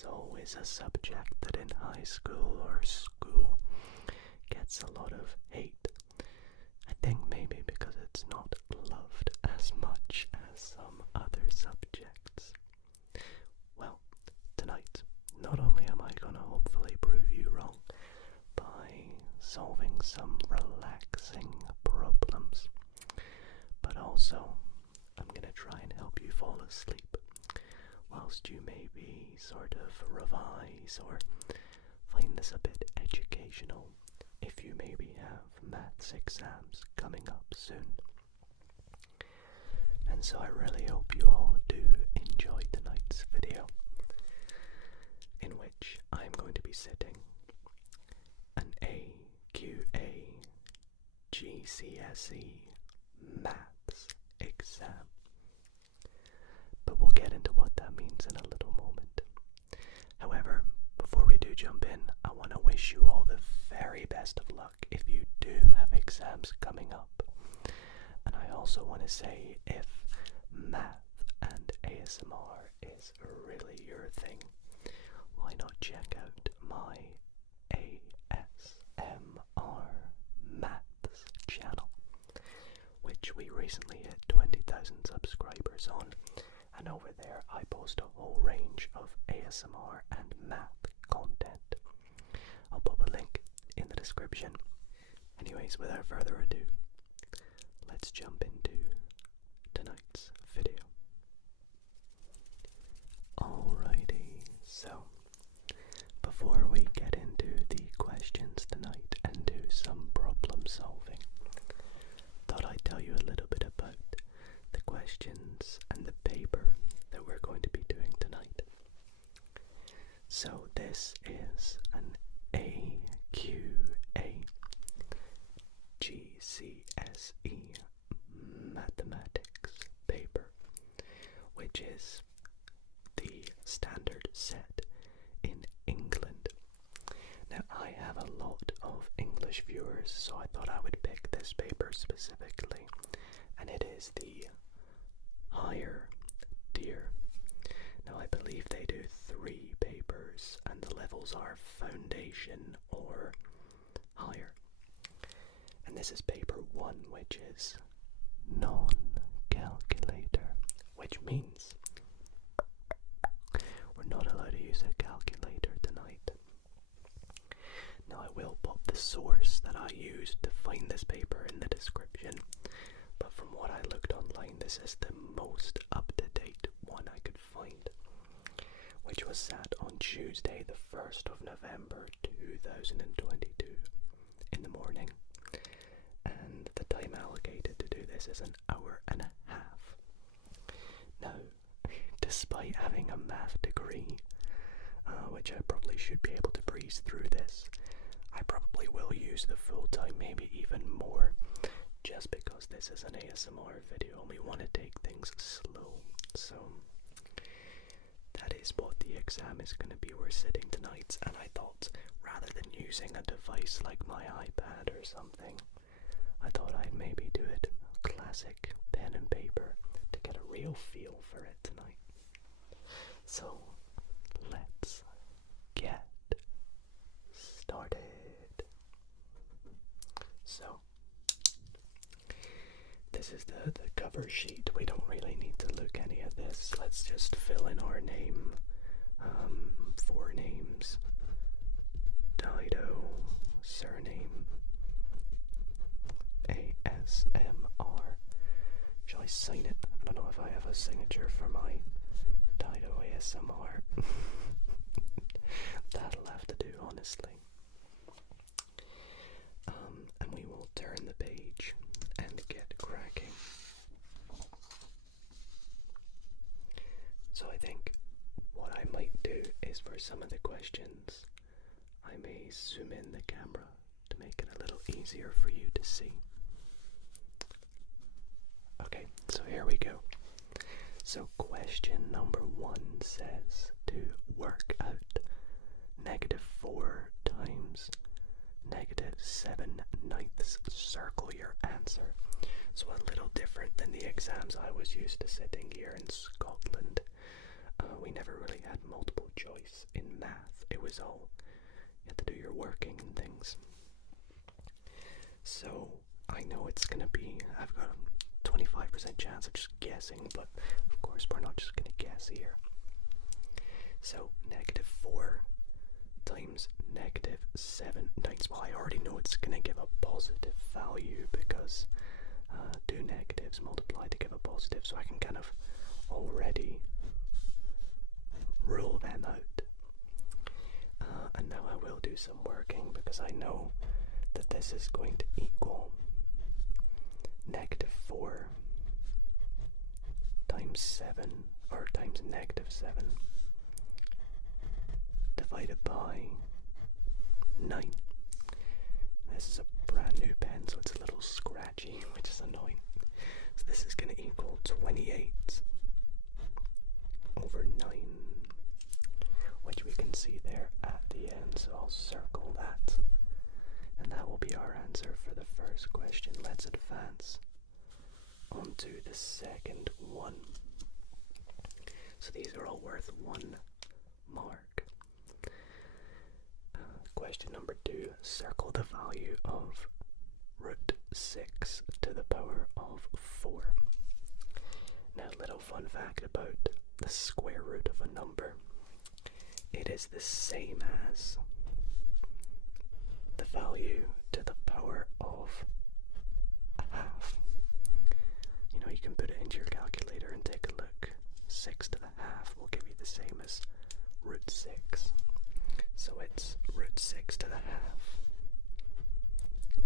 is always a subject that in high school or school gets a lot of hate. I think maybe because it's not loved as much as some other subjects. Well, tonight, not only am I going to hopefully prove you wrong by solving some relaxing problems, but also I'm going to try and help you fall asleep whilst you maybe sort of revise or find this a bit educational if you maybe have maths exams coming up soon. And so I really hope you all do enjoy tonight's video, in which I'm going to be sitting an AQA GCSE maths exam. But we'll get into what that means in a little moment. However, before we do jump in, I want to wish you all the very best of luck if you do have exams coming up. And I also want to say, if math and ASMR is really your thing, why not check out my ASMR Maths channel, which we recently hit 20,000 subscribers on, and over there I post a whole range of ASMR and math content. I'll put a link in the description. Anyways, without further ado, let's jump into tonight's video. Alrighty, so before we get into the questions tonight and do some problem solving, thought I'd tell you a little bit about the questions and the paper that we're going to be doing tonight. So this is an AQA GCSE mathematics paper, which is the standard set in England. Now, I have a lot of English viewers, so I thought I would pick this paper specifically, and it is the higher tier. Now, I believe they do 3 papers, and the levels are foundation or higher. And this is paper 1, which is non-calculator, which means we're not allowed to use a calculator tonight. Now, I will put the source that I used to find this paper in the description, but from what I looked online, this is the most up-to-date one I could find, which was sat on Tuesday, the 1st of November 2022 in the morning. And the time allocated to do this is an hour and a half. Now, despite having a math degree, which I probably should be able to breeze through this, I probably will use the full time, maybe even more, just because this is an ASMR video and we want to take things slow. So that is what the exam is going to be. We're sitting tonight, and I thought, rather than using a device like my iPad or something, I thought I'd maybe do it classic pen and paper to get a real feel for it tonight. So let's get started. So this is the cover sheet. We don't really need to look any of this. Let's just fill in our name, 4 names, Dido, surname, ASMR. Shall I sign it? I don't know if I have a signature for my Dido ASMR. That'll have to do, honestly. And we will turn the page and get cracking. So I think what I might do is, for some of the questions, I may zoom in the camera to make it a little easier for you to see. Okay, so here we go. So question number 1 says to work out -4 times -7/9. Circle your answer. So a little different than the exams I was used to sitting here in Scotland. We never really had multiple choice in math. It was all, you had to do your working and things. So I know it's going to be, I've got a 25% chance of just guessing, but of course we're not just going to guess here. So -4 times -7 times, well, I already know it's going to give a positive value because two negatives multiply to give a positive, so I can kind of already rule them out. And now I will do some working because I know that this is going to equal -4 times 7, or times -7, divided by 9. This is a brand new pen, so it's a little scratchy, which is annoying. So this is going to equal 28 over 9, which we can see there at the end, so I'll circle that. And that will be our answer for the first question. Let's advance onto the second one. So these are all worth 1 mark. Question number 2, circle the value of root 6 to the power of 4. Now, a little fun fact about the square root of a number. It is the same as the value to the power of a half. You know, you can put it into your calculator and take a look. 6 to the half will give you the same as root 6. So it's root 6 to the half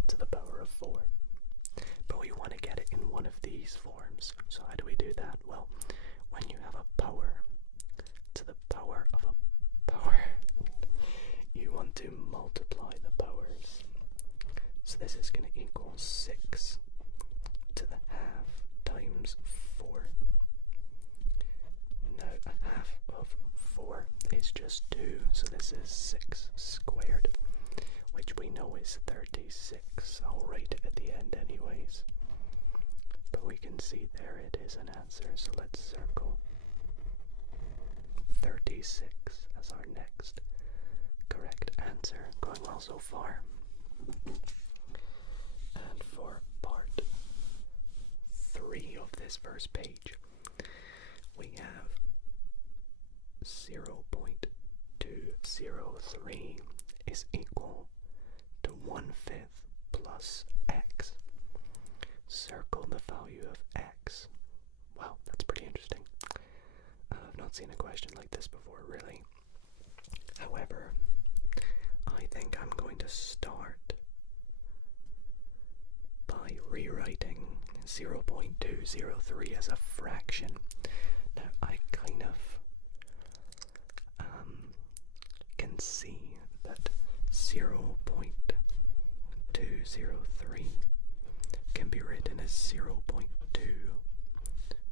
to the power of 4. But we want to get it in one of these forms. So how do we do that? Well, when you have a power to the power of a power, you want to multiply the powers. So this is going to equal 6 to the half times 4. Now a half of 4 is just 2, so this is 6 squared, which we know is 36. I'll write it at the end anyways. But we can see there it is an answer, so let's circle 36 as our next correct answer. Going well so far. And for part 3 of this first page, we have 0.203 is equal to 1/5 plus x. Circle the value of x. Wow, that's pretty interesting. I've not seen a question like this before, really. However, I think I'm going to start by rewriting 0.203 as a fraction. Now, I kind of can see that 0.203 can be written as 0.2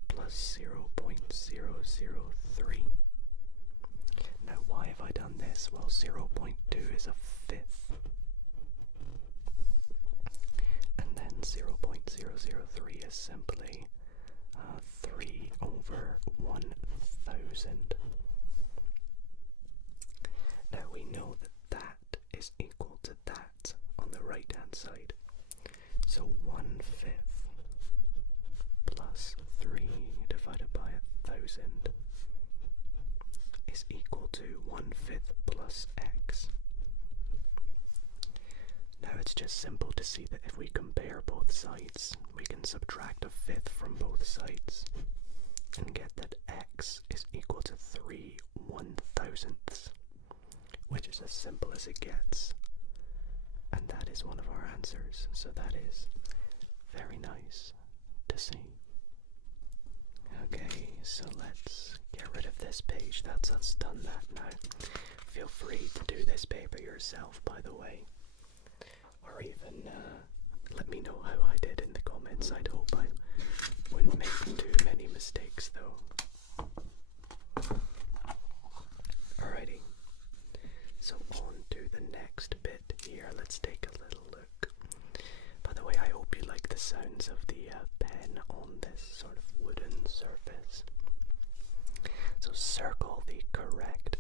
plus 0.003. Now, why have I done this? Well, 0.2 is a fifth, and then 0.003 is simply 3 over 1,000. Now we know that that is equal to that on the right hand side. So 1/5 plus 3 divided by 1,000 is equal to 1/5 plus x. Now it's just simple to see that if we compare both sides, we can subtract 1/5 from both sides and get that x is equal to 3 1/1000ths, which is as simple as it gets. And that is one of our answers, so that is very nice to see. Okay, so let's get rid of this page. That's us done that now. Feel free to do this paper yourself, by the way. Or even let me know how I did in the comments. I'd hope I wouldn't make too many mistakes, though. Alrighty. So on to the next bit here. Let's take a little look. By the way, I hope you like the sounds of the pen on this sort of wooden surface. So circle the correct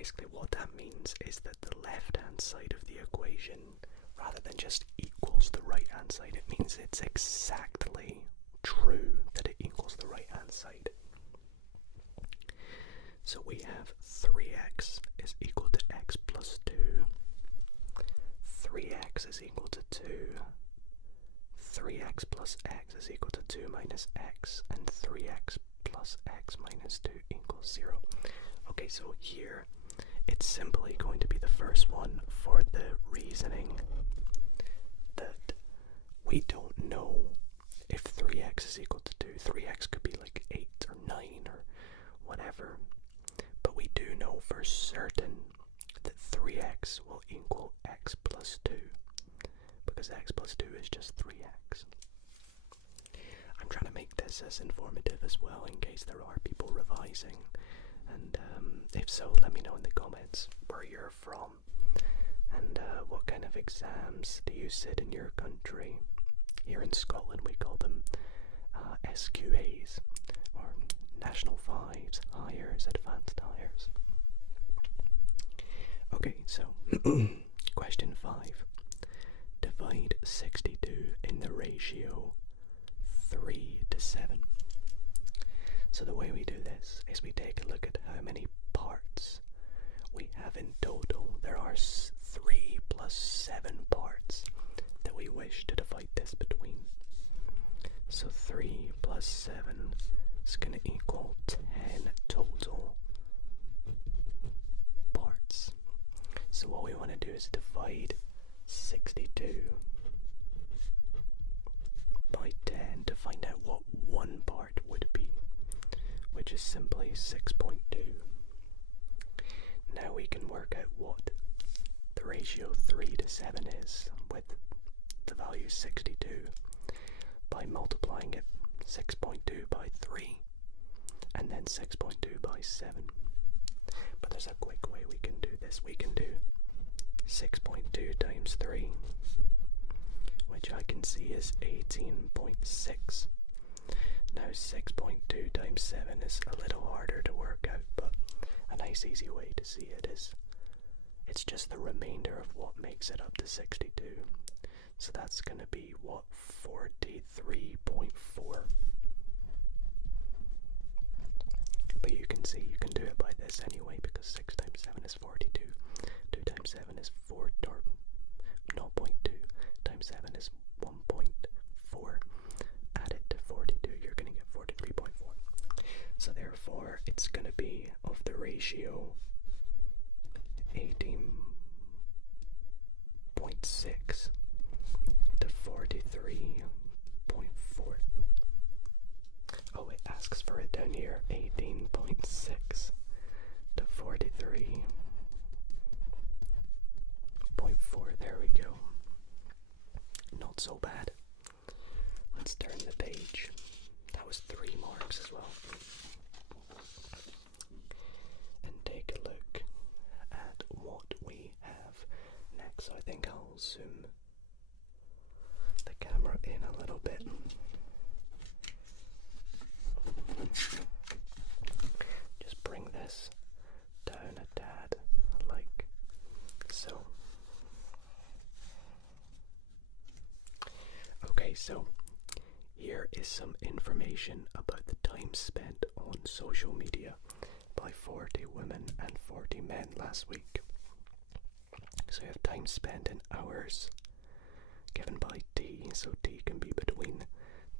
basically what that means is that the left-hand side of the equation, rather than just equals the right-hand side, it means it's exactly true that it equals the right-hand side. So we have 3x is equal to x plus 2, 3x is equal to 2, 3x plus x is equal to 2 minus x, and 3x plus x minus 2 equals 0. Okay, so here it's simply going to be the first one for the reasoning that we don't know if 3x is equal to 2. 3x could be like 8 or 9 or whatever, but we do know for certain that 3x will equal x plus 2, because x plus 2 is just 3x. I'm trying to make this as informative as well in case there are people revising, and if so, let me know in the comments where you're from and what kind of exams do you sit in your country. Here in Scotland we call them SQAs, or National 5s, Hires, Advanced Hires. Okay, so question 5. Divide 62 in the ratio 3 to 7. So the way we do this is we take a look at how many parts we have in total. There are 3 plus 7 parts that we wish to divide this between. So 3 plus 7 is going to equal 10 total parts. So what we want to do is divide 62 by 10 to find out what one part would be, which is simply 6.2. Now we can work out what the ratio 3 to 7 is with the value 62 by multiplying it 6.2 by 3 and then 6.2 by 7. But there's a quick way we can do this. We can do 6.2 times 3, which I can see is 18.6. Now 6.2 times 7 is a little harder to work out, but a nice easy way to see it is it's just the remainder of what makes it up to 62. So that's going to be, what, 43.4. But you can see you can do it by this anyway, because 6 times 7 is 42. 2 times 7 is 4, or 0.2 times 7 is 1.4. Add it to 42, you're going to get 43.4. So therefore, it's going to be of the ratio 18.6 to 43.4. Oh, it asks for it down here, 18.6 to 43.4. There we go. Not so bad. Let's turn the page. That was 3 marks as well. And take a look at what we have next. So I think I'll zoom the camera in a little bit. Just bring this down a tad, like so. Okay, so here is some information about the time spent on social media by 40 women and 40 men last week. So you have time spent in hours given by T, so T can be between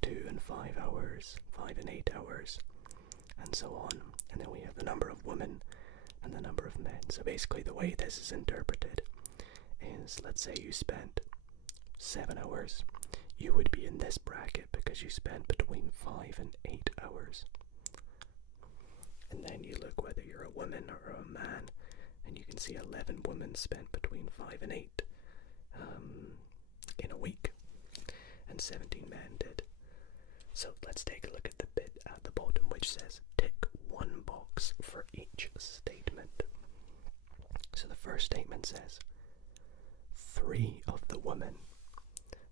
2 and 5 hours, 5 and 8 hours, and so on. And then we have the number of women and the number of men. So basically the way this is interpreted is, let's say you spent 7 hours, you would be in this bracket because you spent between 5 and 8 hours. And then you look whether you're a woman or a man, and you can see 11 women spent between 5 and 8 in a week, and 17 men did. So let's take a look at the bit at the bottom which says tick one box for each statement. So the first statement says 3 of the women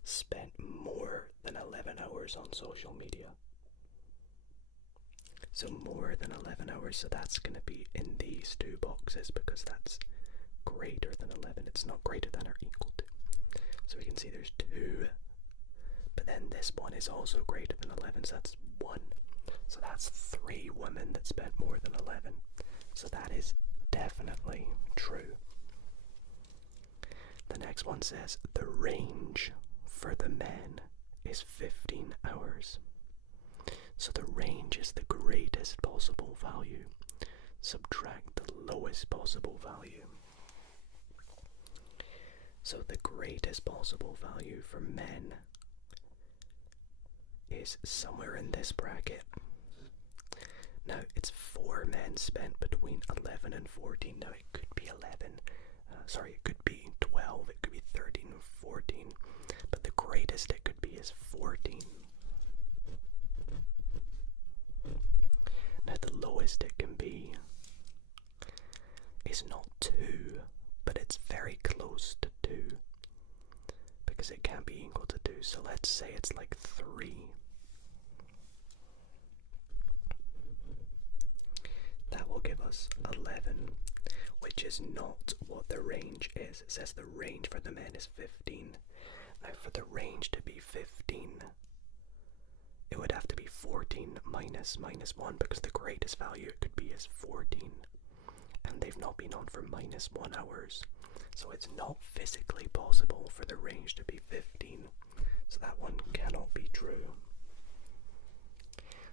spent more than 11 hours on social media. So more than 11 hours, so that's going to be in these two boxes because that's greater than 11. It's not greater than or equal to. So we can see there's 2, but then this one is also greater than 11, so that's 1. So that's 3 women that spent more than 11. So that is definitely true. The next one says the range for the men is 15 hours. So the range is the greatest possible value. Subtract the lowest possible value. So the greatest possible value for men is somewhere in this bracket. Now it's 4 men spent between 11 and 14. Now it could be 11. It could be 12. It could be 13 or 14. But the greatest it could be is 14. Now the lowest it can be is not 2, but it's very close to 2 because it can't be equal to 2. So let's say it's like 3. That will give us 11, which is not what the range is. It says the range for the men is 15. Now for the range to be 15, it would have to be 14 minus 1 because the greatest value it could be is 14. And they've not been on for minus 1 hours. So it's not physically possible for the range to be 15. So that one cannot be true.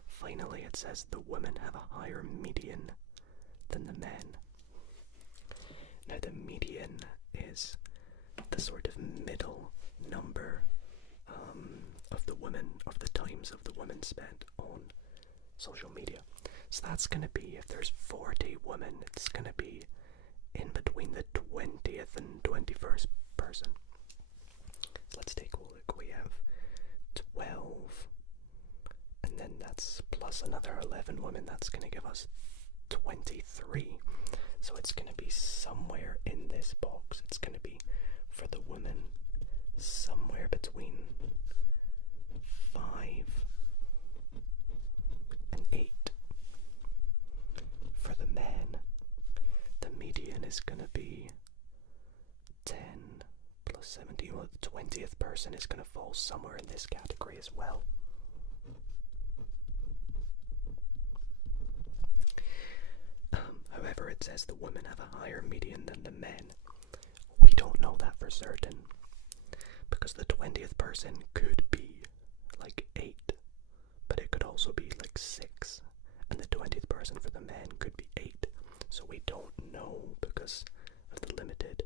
Finally, it says the women have a higher median than the men. Now the median is the sort of middle number of the times of the women spent on social media. So that's going to be, if there's 40 women, it's going to be in between the 20th and 21st person. So let's take a look. We have 12, and then that's plus another 11 women. That's going to give us 23. So it's going to be somewhere in this box. It's going to be, for the women, somewhere between 5 and 8. For the men, the median is going to be 10 plus 17. Well, the 20th person is going to fall somewhere in this category as well. However, it says the women have a higher median than the men. We don't know that for certain, because the 20th person could be like 8, but it could also be like 6, and the 20th person for the men could be 8. So we don't know because of the limited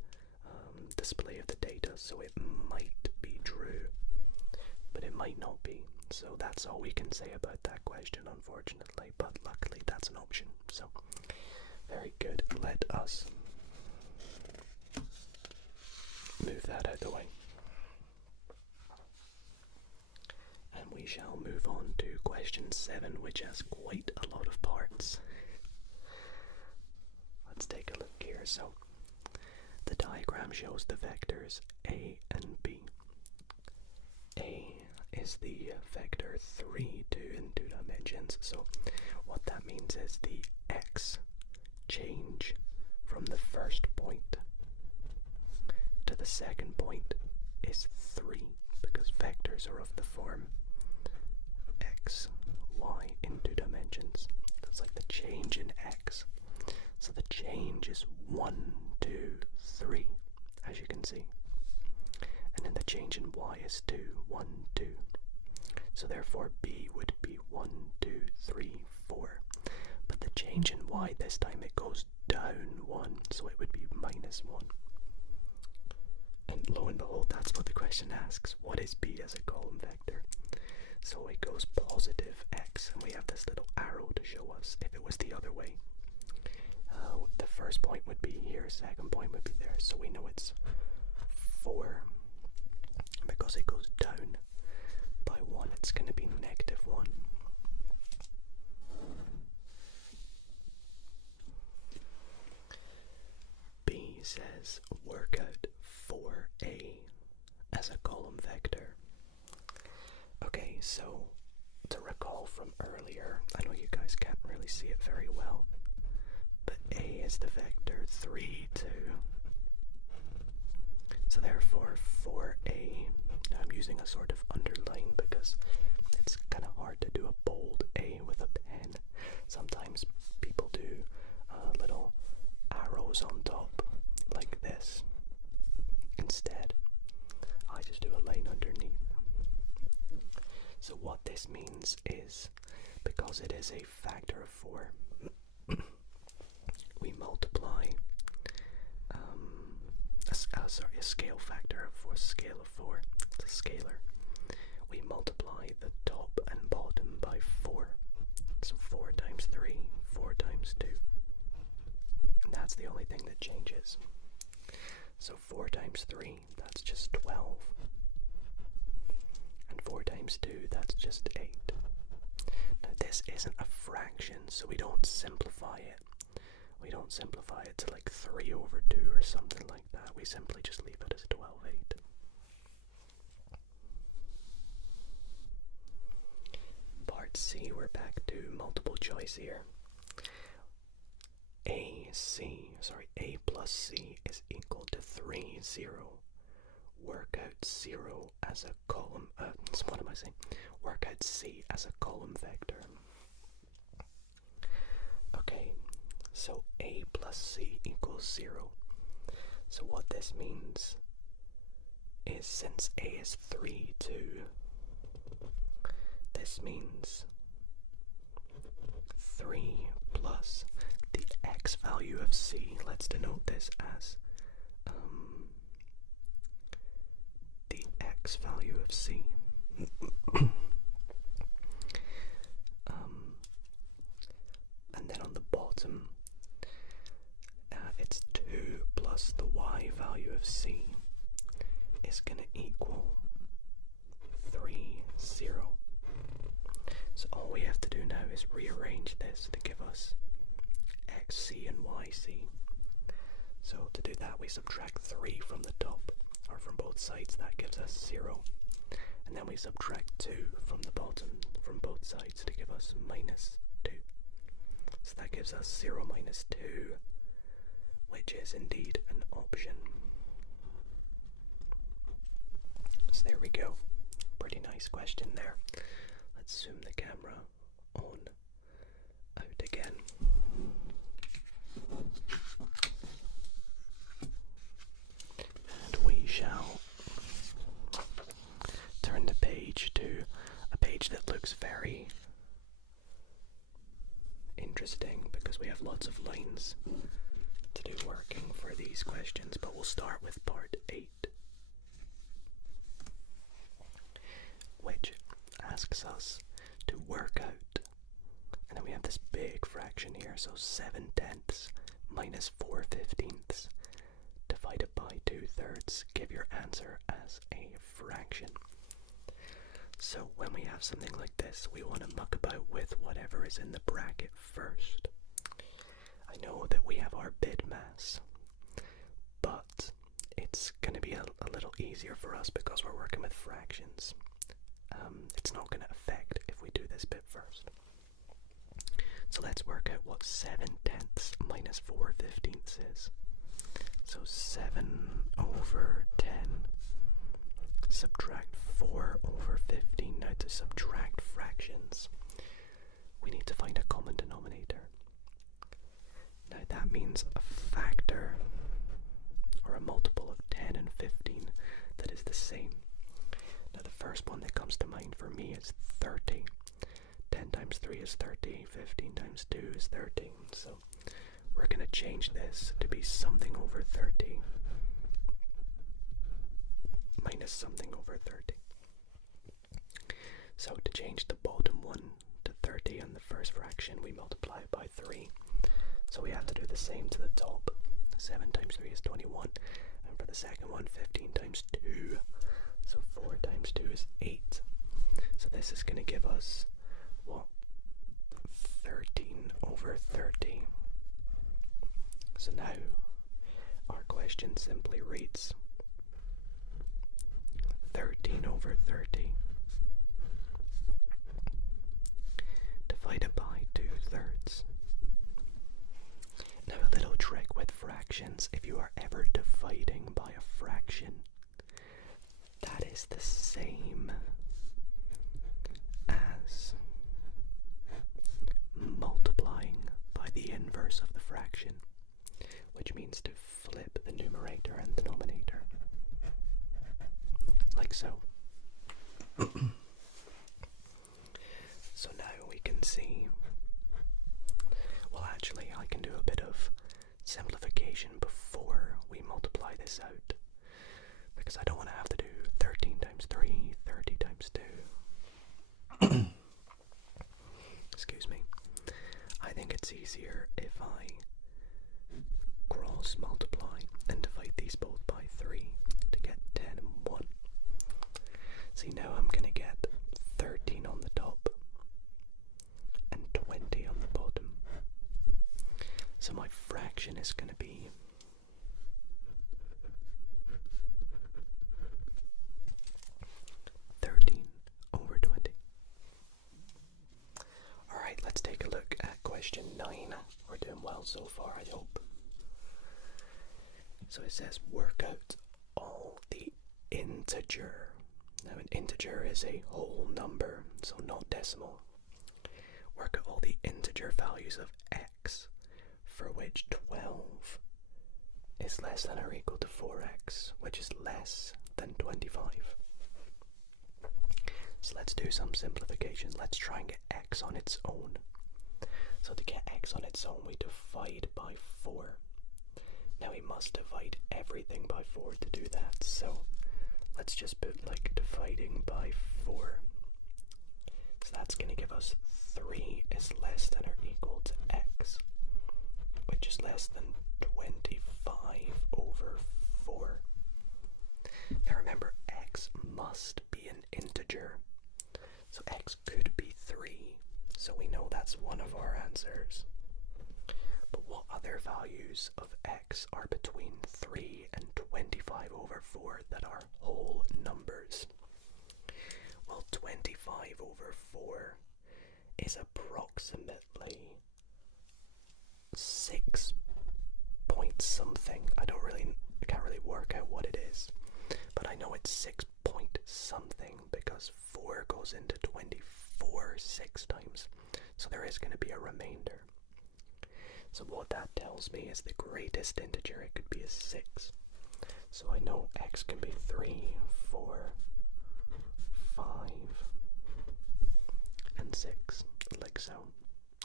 display of the data. So it might be true, but it might not be. So that's all we can say about that question, unfortunately, but luckily that's an option. So very good. Let us move that out of the way. And we shall move on to question 7, which has quite a lot of parts. Let's take a look here. So the diagram shows the vectors A and B. A is the vector 3, 2 in 2 dimensions. So what that means is the x change from the first point to the second point is 3, because vectors are of the form x, y in 2 dimensions. That's like the change in x. So the change is 1, 2, 3, as you can see. And then the change in y is 2, 1, 2. So therefore B would be 1, 2, 3, 4. But the change in y this time, it goes down 1, so it would be minus 1. And lo and behold, that's what the question asks. What is B as a column vector? So it goes positive x, and we have this little arrow to show us if it was the other way. The first point would be here, second point would be there, so we know it's 4. Because it goes down by 1, it's going to be negative 1. B says work out 4a as a column vector. Okay, so to recall from earlier, I know you guys can't really see it very well, but A is the vector 3, 2. So therefore, for A, now I'm using a sort of underline because it's kind of hard to do a bold A with a pen. Sometimes people do little arrows on top, like this. Instead, I just do a line underneath. So what this means is, because it is a factor of 4, we multiply a scale factor of 4, scale of 4, it's a scalar. We multiply the top and bottom by 4. So 4 times 3, 4 times 2. And that's the only thing that changes. So 4 times 3, that's just 12. And 4 times 2, that's just 8. Now this isn't a fraction, so we don't simplify it. We don't simplify it to like 3 over 2 or something like that. We simply just leave it as 12, 8. Part C, we're back to multiple choice here. A plus C is equal to 3, 0. Work out 0 as a column, Work out C as a column vector. Okay, so A plus C equals 0. So what this means is, since A is 3, 2, this means 3 plus the x value of C. Let's denote this as the x value of C. And then on the bottom, it's 2 plus the y value of C is going to equal 3, 0. So all we have to do now is rearrange this to give us xc and yc. So to do that, we subtract 3 from the top, or from both sides. That gives us 0. And then we subtract 2 from the bottom, from both sides, to give us minus 2. So that gives us 0 minus 2, which is indeed an option. So there we go. Pretty nice question there. Let's zoom the camera on out again. And we shall turn the page to a page that looks very interesting because we have lots of lines to do working for these questions, but we'll start with part 8, which asks us to work out, and then we have this big fraction here, so 7/10 minus 4/15 divided by 2/3. Give your answer as a fraction. So when we have something like this, we want to muck about with whatever is in the bracket first. I know that we have our bid mass, but it's going to be a little easier for us because we're working with fractions. It's not going to affect if we do this bit first. So let's work out what 7/10 minus 4/15 is. So 7 over 10, subtract 4 over 15. Now to subtract fractions, we need to find a common denominator. Now that means a factor, or a multiple of 10 and 15 that is the same. Now the first one that comes to mind for me is 30. 10 times 3 is 30, 15 times 2 is 13. So we're going to change this to be something over 30 minus something over 30. So to change the bottom one to 30 and the first fraction, we multiply it by 3. So we have to do the same to the top. 7 times 3 is 21. And for the second one, 15 times 2. So 4 times 2 is 8. So this is going to give us, what? 13 over 30. So now our question simply reads 13 over 30 divided by 2/3. Now a little trick with fractions, if you are ever dividing by a fraction, that is the same as multiplying by the inverse of the fraction, which means to flip the numerator and denominator, like so. So now we can see, well actually I can do a bit of simplification before we multiply this out, because I don't want to have to do 13 times 3, 30 times 2. Excuse me. I think it's easier if I cross multiply and divide these both by 3 to get 10 and 1. See, now I'm going to get 13 on the top and 20 on the bottom. So my fraction is going to be 13 over 20. Alright, let's take a look at question 9. We're doing well so far, I hope. So it says work out all the integer. Now an integer is a whole number, so not decimal. Work out all the integer values of x for which 12 is less than or equal to 4x, which is less than 25. So let's do some simplification. Let's try and get x on its own. So to get x on its own, we divide by 4. Now we must divide everything by 4 to do that, so let's just put like dividing by 4. So that's going to give us 3 is less than or equal to x, which is less than 25 over 4. Now remember, x must be an integer, so x could be 3, so we know that's one of our answers. But what other values of x are between 3 and 25 over 4 that are whole numbers? Well, 25 over 4 is approximately 6 point something. I can't really work out what it is, but I know it's 6 point something because 4 goes into 24 6 times, so there is going to be a remainder. So what that tells me is the greatest integer it could be is 6. So I know x can be 3, 4, 5, and 6, like so.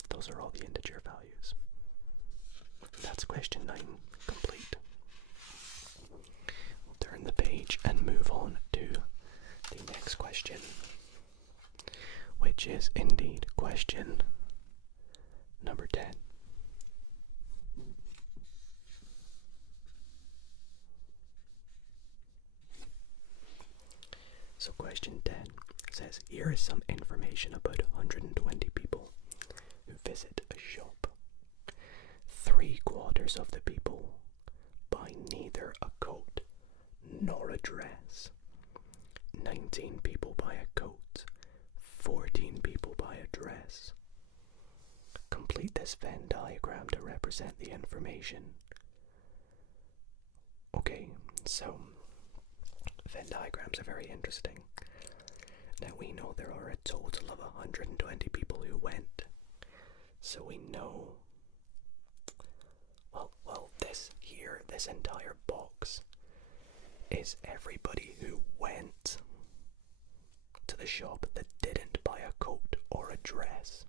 Those are all the integer values. That's question 9 complete. We'll turn the page and move on to the next question, which is indeed question number 10. So question 10 says, here is some information about 120 people who visit a shop. 3/4 of the people buy neither a coat nor a dress. 19 people buy a coat. 14 people buy a dress. Complete this Venn diagram to represent the information. Okay, so Venn diagrams are very interesting. Now we know there are a total of 120 people who went. So we know, well, this entire box is everybody who went to the shop that didn't buy a coat or a dress.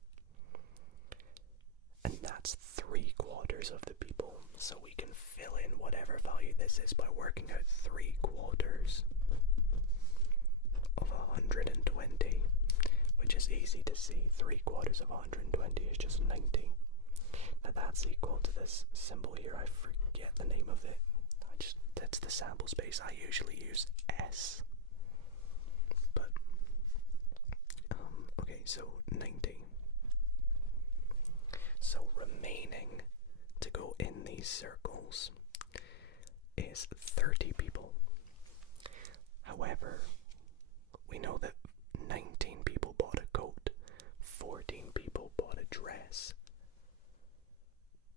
And that's 3/4 of the people. So we can fill in whatever value this is by working out 3/4 of 120, which is easy to see. 3/4 of 120 is just 90. Now that's equal to this symbol here. I forget the name of it. That's the sample space. I usually use S. But okay, so 90. So remaining to go in these circles is 30 people. However, we know that 19 people bought a coat, 14 people bought address.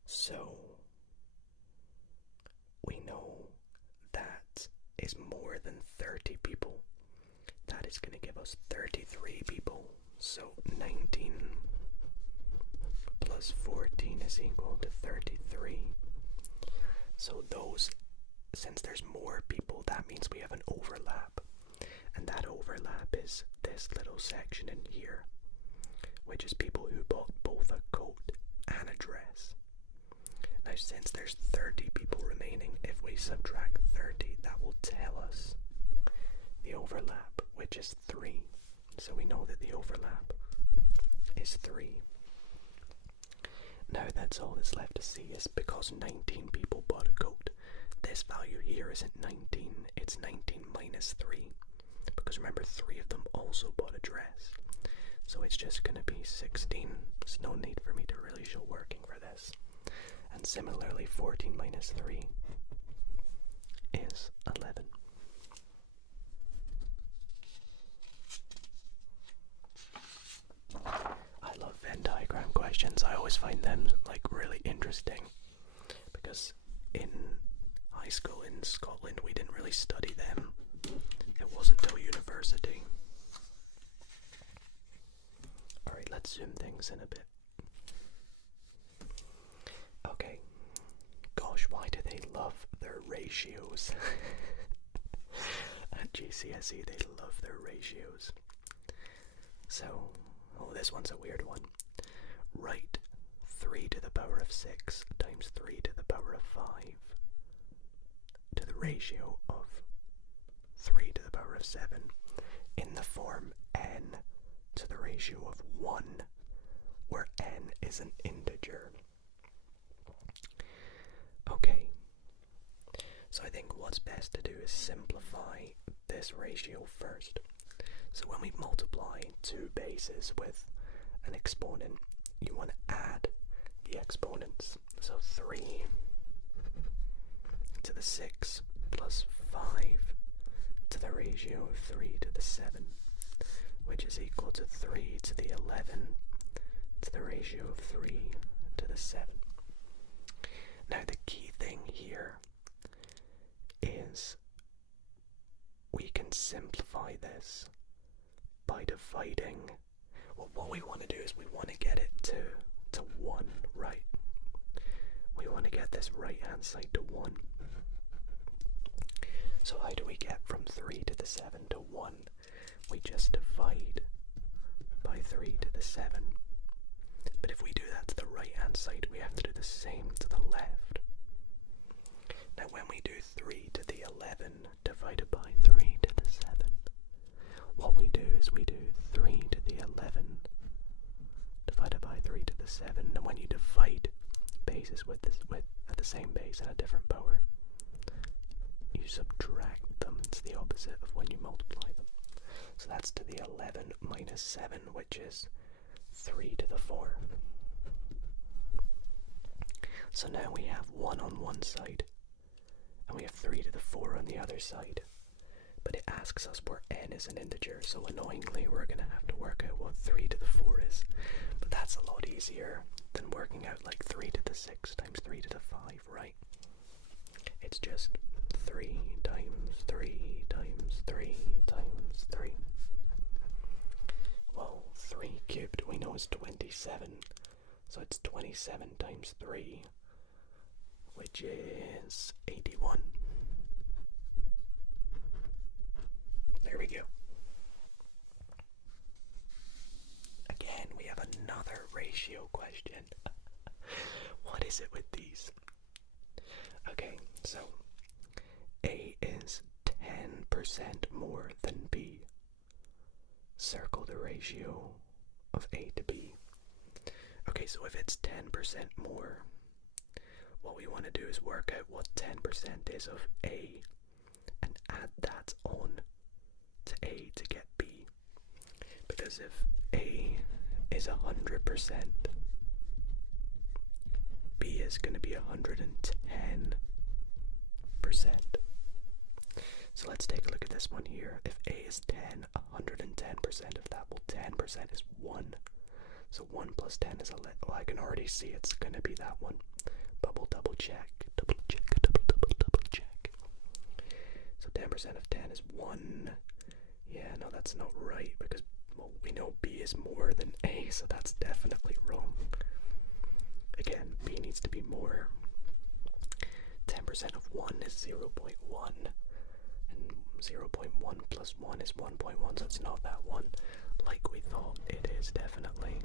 So we know that is more than 30 people. That is going to give us 33 people. So 19 plus 14 is equal to 33. So since there's more people, that means we have an overlap. And that overlap is this little section in here, which is people who bought both a coat and a dress. Now, since there's 30 people remaining, if we subtract 30, that will tell us the overlap, which is 3. So we know that the overlap is 3. Now that's all that's left to see, is because 19 people bought a coat. This value here isn't 19, it's 19 minus 3. Because remember, 3 of them also bought a dress. So it's just going to be 16. There's no need for me to really show working for this. And similarly, 14 minus 3 is 11. I love Venn diagram questions. I always find them really interesting, because in high school in Scotland we didn't really study them. It wasn't until university. Alright, let's zoom things in a bit. Okay. Gosh, why do they love their ratios? At GCSE they love their ratios. So, this one's a weird one. Write 3 to the power of 6 times 3 to the power of 5 to the ratio of 3 to the power of 7 in the form n to the ratio of 1, where n is an integer. Okay, so I think what's best to do is simplify this ratio first. So when we multiply two bases with an exponent, you want to add the exponents. So 3 to the 6 plus 5 to the ratio of 3 to the 7, which is equal to 3 to the 11 to the ratio of 3 to the 7. Now the key thing here is we can simplify this by dividing. Well, what we want to do is we want to get it to 1, right? We want to get this right hand side to 1. So how do we get from 3 to the 7 to 1? We just divide by 3 to the 7. But if we do that to the right hand side, we have to do the same to the left. Now when we do 3 to the 11 divided by 3 to the 7, what we do is we do 3 to the 11 divided by 3 to the 7, and when you divide bases with at the same base and a different power, you subtract them. It's the opposite of when you multiply them. So that's to the 11 minus 7, which is 3 to the 4. So now we have 1 on one side, and we have 3 to the 4 on the other side. But it asks us where n is an integer, so annoyingly we're going to have to work out what 3 to the 4 is. But that's a lot easier than working out 3 to the 6 times 3 to the 5, right? It's just 3 times 3 times 3 times 3. Well, 3 cubed we know is 27, so it's 27 times 3, which is 81. There we go. Again, we have another ratio question. What is it with these? Okay, so A is 10% more than B. Circle the ratio of A to B. Okay, so if it's 10% more, what we want to do is work out what 10% is of A and add that on to A to get B. Because if A is 100%, B is going to be 110%. So let's take a look at this one here. If A is 10, 110% of that, well, 10% is 1. So 1 plus 10 is 11. Oh, I can already see it's going to be that one. But we'll double check. Double check. So 10% of 10 is 1. Yeah, no, that's not right because, well, we know B is more than A, so that's definitely wrong. Again, B needs to be more. 10% of 1 is 0.1. And 0.1 plus 1 is 1.1, so it's not that one. Like we thought, it is definitely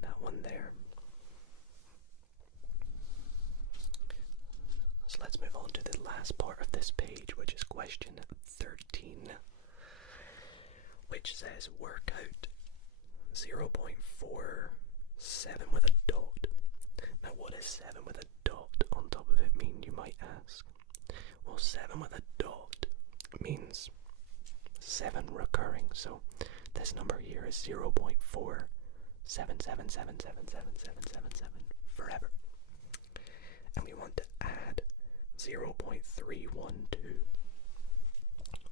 that one there. So let's move on to the last part of this page, which is question 13, which says work out 0.47 with a dot. Now what does 7 with a dot on top of it mean, you might ask? Well, 7 with a dot means 7 recurring, so this number here is 0.4777777777 forever. And we want to add 0.312.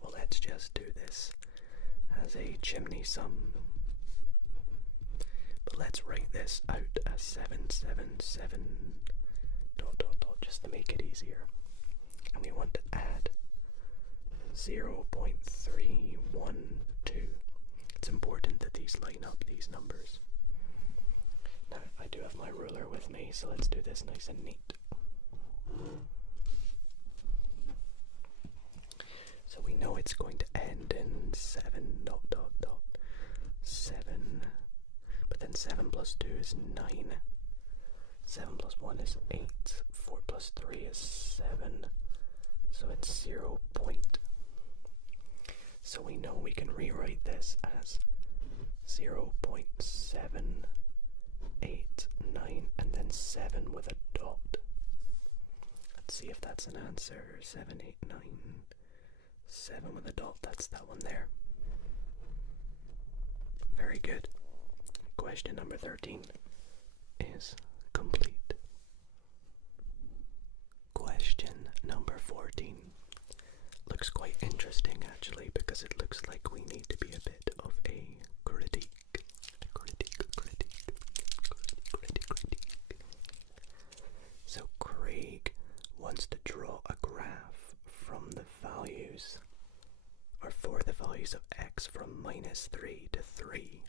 Well, let's just do this as a chimney sum. But let's write this out as 777 ... just to make it easier. And we want to add 0.312. It's important that these line up, these numbers. Now, I do have my ruler with me, so let's do this nice and neat. So we know it's going to end in 7 ... 7. But then 7 plus 2 is 9. 7 plus 1 is 8. 4 plus 3 is 7. So it's 0. So we know we can rewrite this as 0.789 and then 7 with a dot. Let's see if that's an answer. 789. 7 with a dot, that's that one there. Very good. Question number 13 is complete. Question number 14 looks quite interesting actually, because it looks like we need to be a bit of a critique. So Craig wants to draw a graph from the values, or for the values of x from -3 to 3,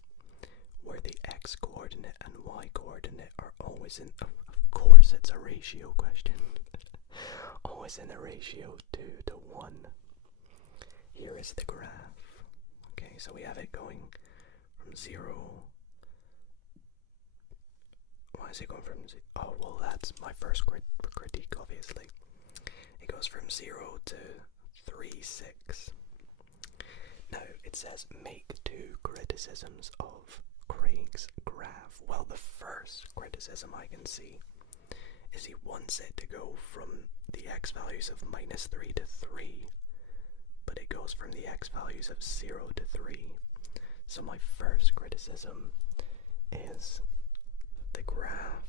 where the x coordinate and y coordinate are always in, of course it's a ratio question, always in a ratio 2 to 1. Here is the graph. Okay, so we have it going from 0. Why is it going from 0? Oh, well, that's my first critique, obviously. It goes from 0 to 3, 6. Now, it says make 2 criticisms of Craig's graph. Well, the first criticism I can see is he wants it to go from the x values of -3 to 3, but it goes from the x values of 0 to 3. So my first criticism is the graph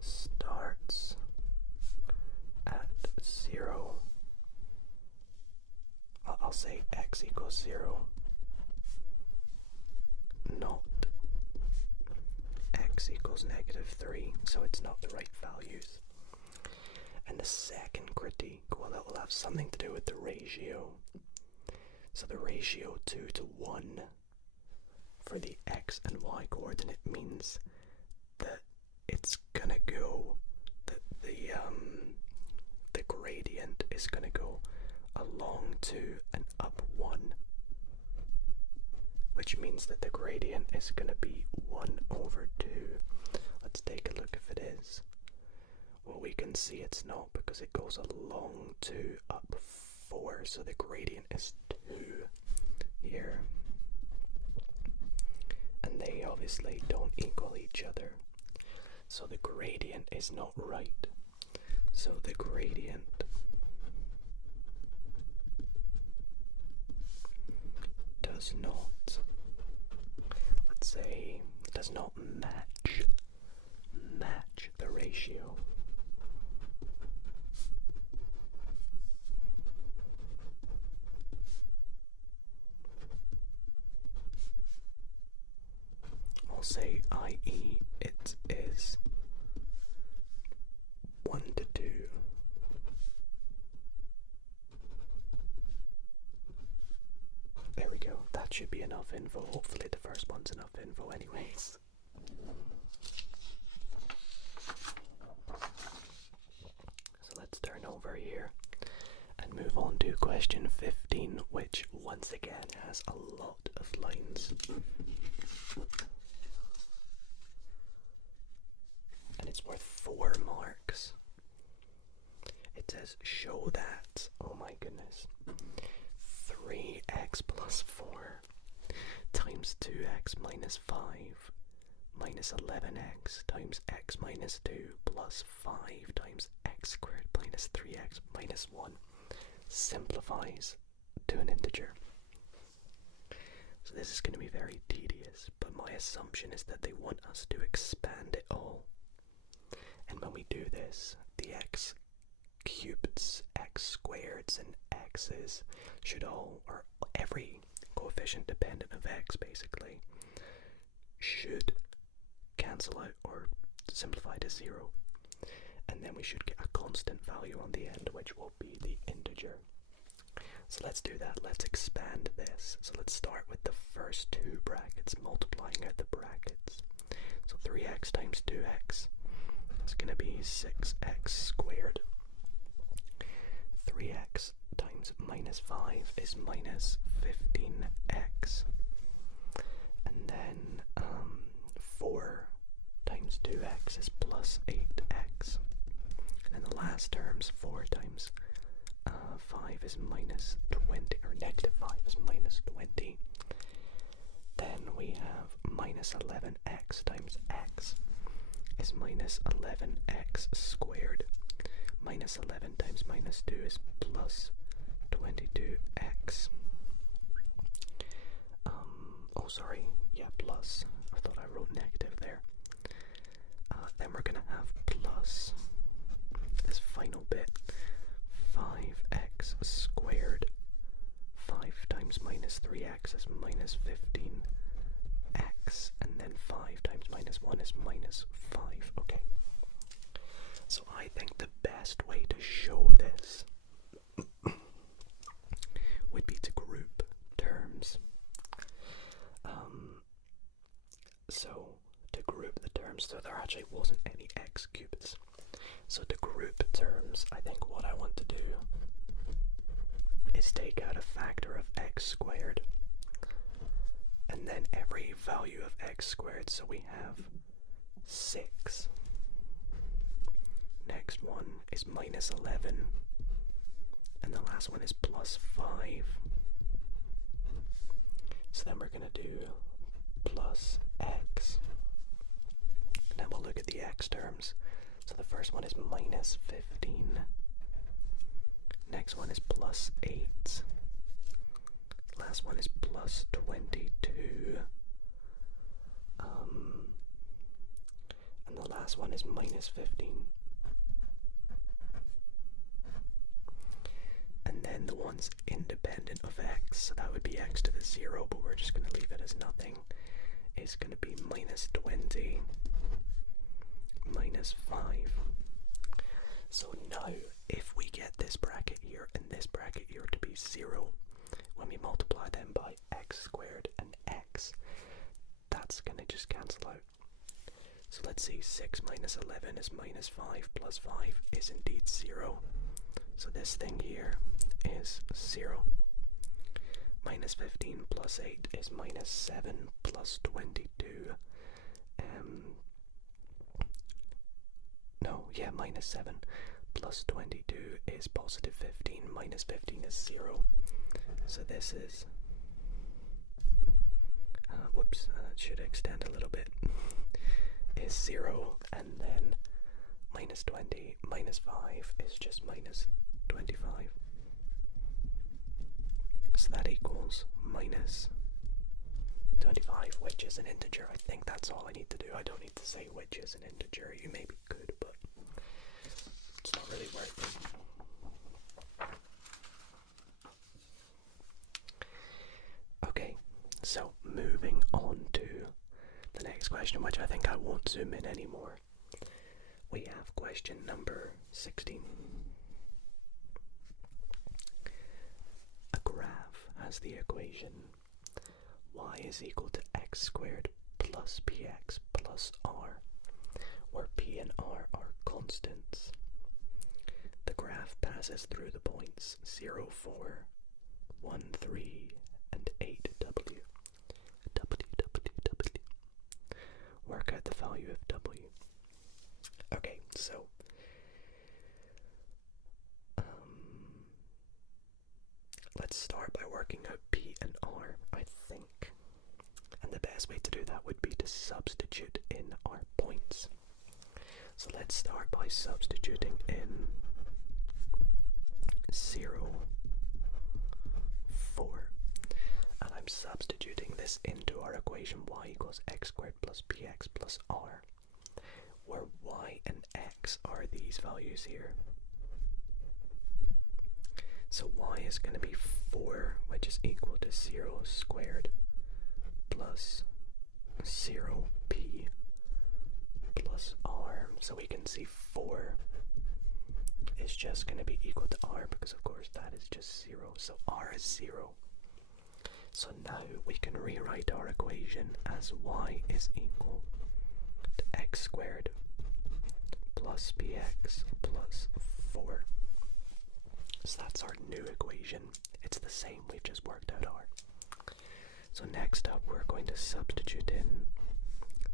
starts at 0. I'll say x equals 0, not x equals -3, so it's not the right values. And the second critique, well, that will have something to do with the ratio. So the ratio 2 to 1 for the x and y coordinate means that it's gonna go, that the gradient is gonna go along 2 and up 1, which means that the gradient is gonna be 1 over 2. Let's take a look if it is. Well, we can see it's not, because it goes along 2 up 4, so the gradient is 2 here. And they obviously don't equal each other, so the gradient is not right. So the gradient does not, let's say, does not match the ratio. enough info. Hopefully the first one's enough info anyways. So let's turn over here and move on to question 15, which once again has a lot of lines. And it's worth 4 marks. It says, show that, oh my goodness, 3x plus 4 times 2x minus 5 minus 11x times x minus 2 plus 5 times x squared minus 3x minus 1 simplifies to an integer. So this is going to be very tedious, but my assumption is that they want us to expand it all. And when we do this, the x cubeds, x squareds, and x's should all, or every coefficient dependent of x basically, should cancel out or simplify to 0. And then we should get a constant value on the end, which will be the integer. So let's do that. Let's expand this. So let's start with the first 2 brackets, multiplying out the brackets. So 3x times 2x is going to be 6x squared. 3x times minus 5 is minus 15x. And then 4 times 2x is plus 8x. And then the last terms, 4 times 5 is minus 20, or negative 5 is minus 20. Then we have minus 11x times x is minus 11x squared. Minus 11 times minus 2 is plus 22x. Plus. I thought I wrote negative there. Then we're going to have plus this final bit, 5x squared. 5 times minus 3x is minus 15x, and then 5 times minus 1 is minus 5. Okay. So I think the best way to show this would be to group terms. So to group the terms, so there actually wasn't any x cubes. So to group terms, I think what I want to do is take out a factor of x squared, and then every value of x squared, so we have 6. Next one is minus 11, and the last one is plus 5. So then we're going to do plus x, and then we'll look at the x terms. So the first one is minus 15, next one is plus 8, last one is plus 22, and the last one is minus 15. And then the ones independent of x, so that would be x to the 0, but we're just going to leave it as nothing, is going to be minus 20, minus 5. So now, if we get this bracket here and this bracket here to be 0, when we multiply them by x squared and x, that's going to just cancel out. So let's see, 6 minus 11 is minus 5, plus 5 is indeed 0. So this thing here is 0. Minus 15 plus 8 is minus 7 plus 22. Minus 7 plus 22 is positive 15. Minus 15 is 0. So this is... that should extend a little bit. Is 0, and then minus 20 minus 5 is just minus 25. So that equals minus 25, which is an integer. I think that's all I need to do. I don't need to say which is an integer. You maybe could, but it's not really worth it. Okay, so moving on to the next question, which I think I won't zoom in anymore. We have question number 16. A graph has the equation y is equal to x squared plus px plus r, where p and r are constants. The graph passes through the points 0, 4, 1, 3, and 8, w. Work out the value of w. Okay, so let's start by working out p and r, I think. And the best way to do that would be to substitute in our points. So let's start by substituting in 0, 4. And I'm substituting this into our equation y equals x squared plus px plus r, where y and x are these values here. So y is going to be 4, which is equal to 0 squared plus 0p plus r. So we can see 4 is just going to be equal to r, because of course that is just 0. So r is 0. So now we can rewrite our equation as y is equal to x squared plus px plus 4. So that's our new equation. It's the same, we've just worked out r. So next up we're going to substitute in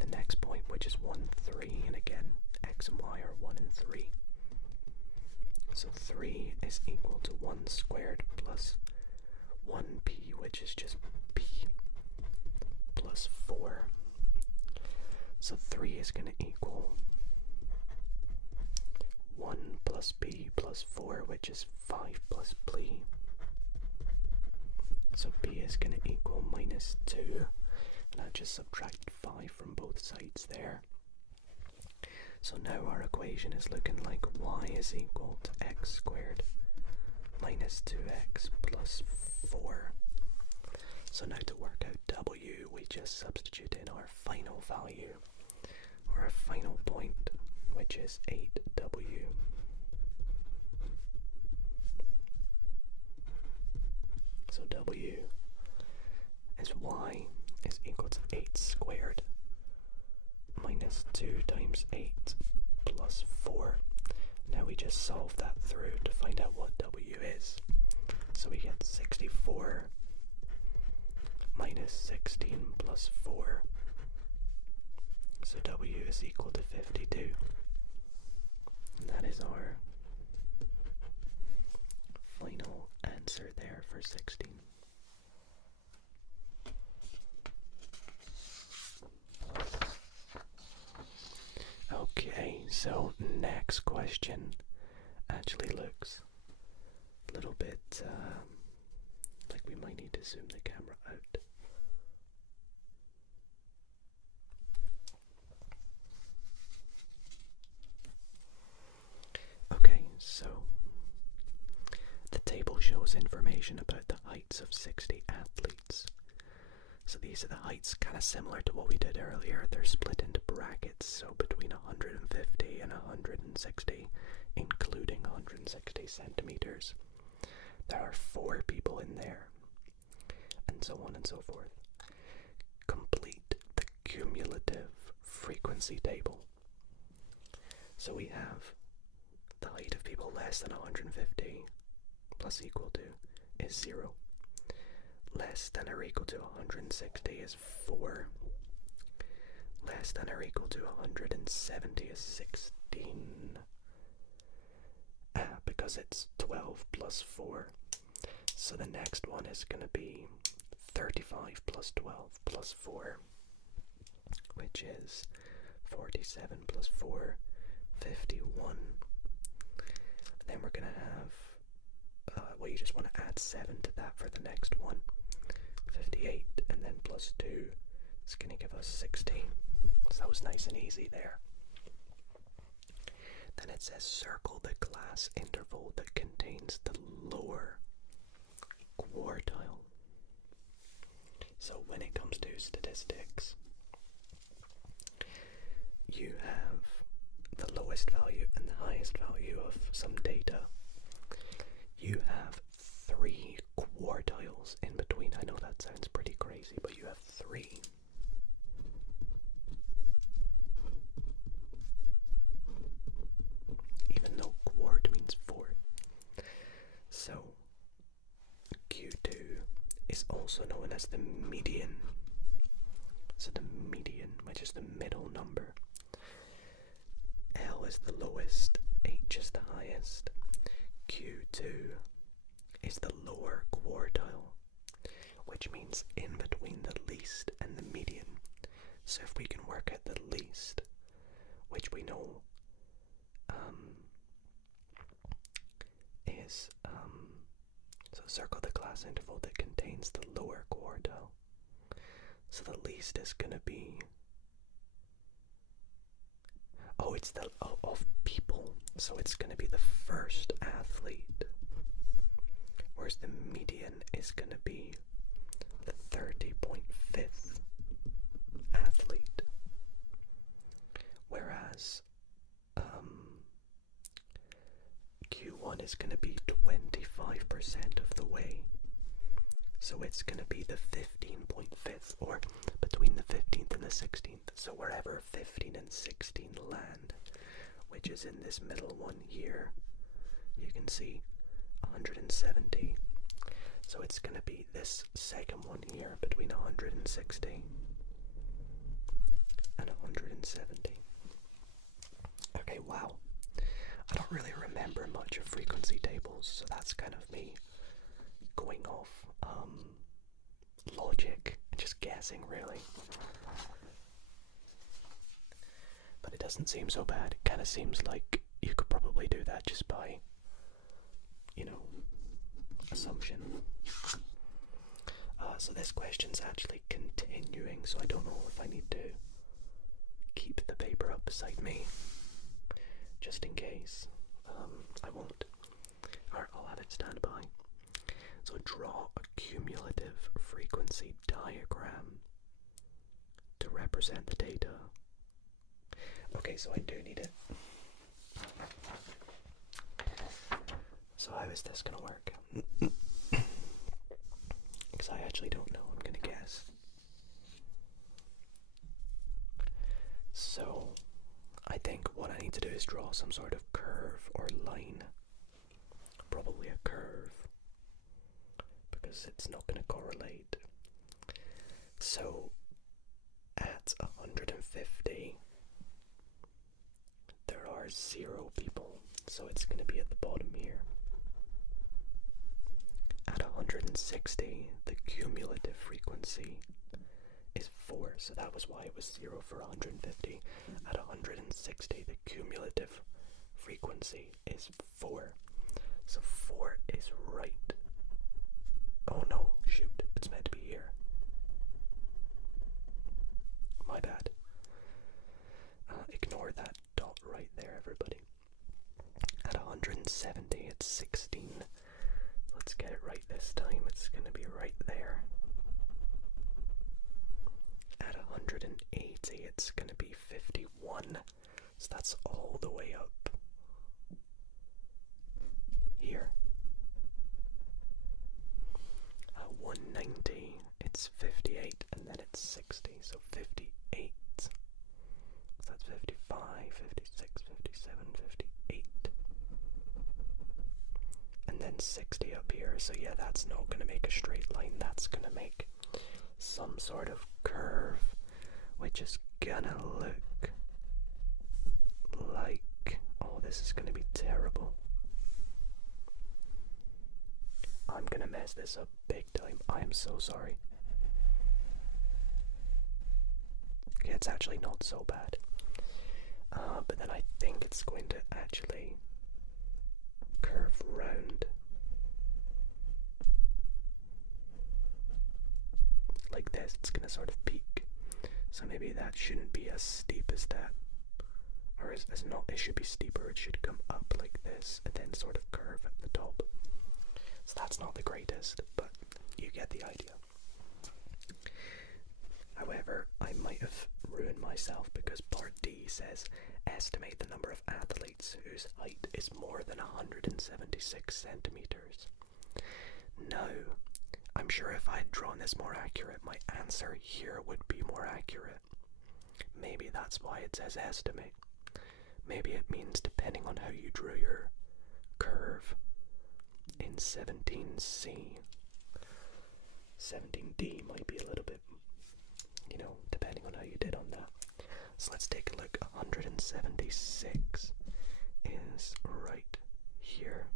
the next point, which is 1, 3, and again x and y are 1 and 3. So 3 is equal to 1 squared plus 1p, which is just p, plus 4. So 3 is going to equal 1 plus p plus 4, which is 5 plus p. So p is going to equal minus 2. And I just subtracted 5 from both sides there. So now our equation is looking like y is equal to x squared minus 2x plus 4. So now to work out w, we just substitute in our final value, or our final point, which is 8w. So w is y is equal to 8 squared minus 2 times 8 plus 4. Now we just solve that through to find out what w is. So we get 64 minus 16 plus 4. So w is equal to 52. And that is our final answer there for 16. Okay, so next question actually looks a little bit like we might need to zoom the camera out. Okay, so the table shows information about the heights of 60 athletes. So these are the heights, kind of similar to what we did earlier. They're split into brackets, so between 150 and 160, including 160 centimeters. There are 4 people in there, and so on and so forth. Complete the cumulative frequency table. So we have the height of people less than 150 plus equal to is 0. Less than or equal to 160 is 4. Less than or equal to 170 is 16. Because it's 12 plus 4. So the next one is going to be 35 plus 12 plus 4, which is 47 plus 4, 51. And then we're going to have, well, you just want to add 7 to that for the next one. 58, and then plus 2 is going to give us 16. So that was nice and easy there. Then it says circle the class interval that contains the lower quartile. So when it comes to statistics, you have the lowest value and the highest value of some data. You have 3 quartiles in between. I know that sounds pretty crazy, but you have also known as the median. So the median, which is the middle number. L is the lowest, H is the highest, Q2 is the lower quartile, which means in between the least and the median. So if we can work out the least, which we know is, so circle the class interval that contains the lower quartile. So the least is going to be, it's the, of people, so it's going to be the first athlete, whereas the median is going to be the 30.5th athlete, whereas Q1 is going to be 25% of the way, so it's going to be the 15.5th, or between the 15th and the 16th, so wherever 15 and 16 land, which is in this middle one here, you can see 170, so it's going to be this second one here between 160 and 170. Okay, wow. I don't really remember much of frequency tables, so that's kind of me going off logic and just guessing, really. But it doesn't seem so bad. It kind of seems like you could probably do that just by, assumption. So this question's actually continuing, so I don't know if I need to keep the paper up beside me, just in case. I won't. Or I'll have it stand by. So draw a cumulative frequency diagram to represent the data. Okay, so I do need it. So how is this gonna work? Because I actually don't know, I'm gonna guess. So I think what I need to do is draw some sort of curve or line. Probably a curve, because it's not going to correlate. So at 150 there are 0 people, so it's going to be at the bottom here. At 160 the cumulative frequency is 4, so that was why it was 0 for 150. At 160 the cumulative frequency is 4, so 4 is right. Oh no, shoot, it's meant to be here. My bad. Ignore that dot right there, everybody. At 170 it's 16. Let's get it right this time, it's going to be right there. At 180 it's going to be 51, so that's all the way up here. At 190 it's 58, and then it's 60, so 58. So that's 55, 56, 57, 58. And then 60 up here, so yeah, that's not going to make a straight line, that's going to make some sort of curve, which is gonna look like, oh, this is gonna be terrible. I'm gonna mess this up big time. I am so sorry. Okay, it's actually not so bad. But then I think it's going to actually curve round. Like this, it's going to sort of peak. So maybe that shouldn't be as steep as that. Or as not, it should be steeper. It should come up like this and then sort of curve at the top. So that's not the greatest, but you get the idea. However, I might have ruined myself because part D says estimate the number of athletes whose height is more than 176 centimeters. Now, I'm sure if I'd drawn this more accurate, my answer here would be more accurate. Maybe that's why it says estimate. Maybe it means depending on how you drew your curve in 17C. 17D might be a little bit, depending on how you did on that. So let's take a look. 176 is right here.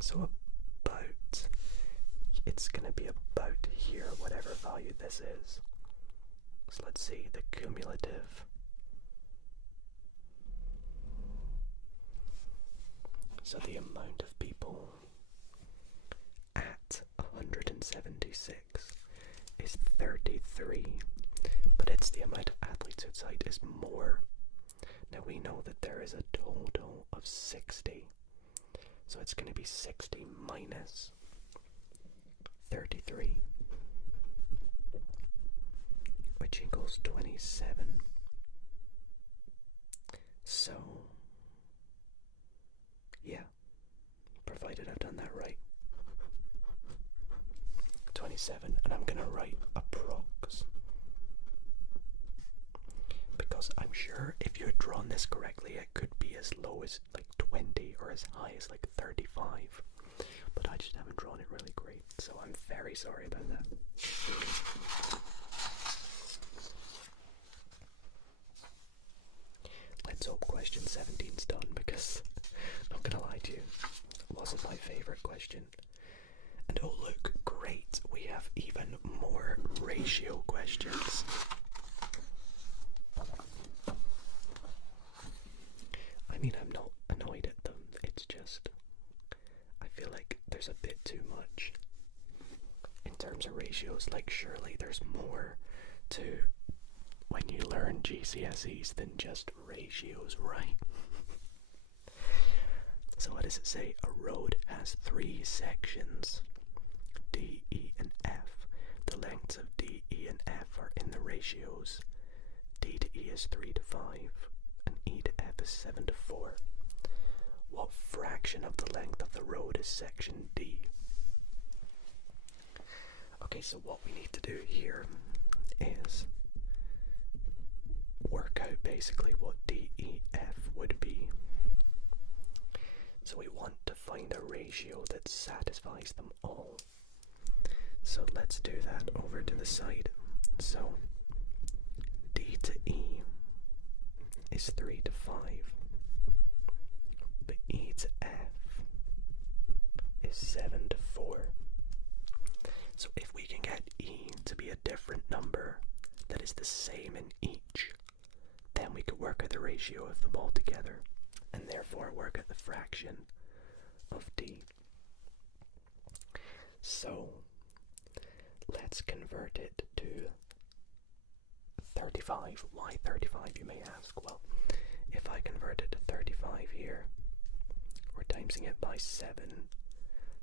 So it's going to be about here, whatever value this is. So let's see, the cumulative. So the amount of people at 176 is 33, but it's the amount of athletes outside is more. Now we know that there is a total of 60, so it's going to be 60 minus 33, which equals 27. So, yeah, provided I've done that right. 27, and I'm going to write approx, because I'm sure if you had drawn this correctly it could be as low as like 20 or as high as like 35, but I just haven't drawn it really great, so I'm very sorry about that. Let's hope question 17's done, because I'm not gonna lie to you, it wasn't my favourite question. And oh look, great, we have even more ratio questions. I mean, I'm not annoyed at them, it's just, I feel like there's a bit too much in terms of ratios. Like, surely there's more to when you learn GCSEs than just ratios, right? So what does it say? A road has 3 sections, D, E, and F. The lengths of D, E, and F are in the ratios. D to E is 3 to 5, and E to F is 7 to 4. What fraction of the length of the road is section D? Okay, so what we need to do here is work out basically what DEF would be. So we want to find a ratio that satisfies them all. So let's do that over to the side. So D to E is 3 to 5, but E to F is 7 to 4. So if we can get E to be a different number that is the same in each, then we could work out the ratio of them all together, and therefore work out the fraction of D. So let's convert it to 35. Why 35, you may ask? Well, if I convert it to 35 here, we're timesing it by 7,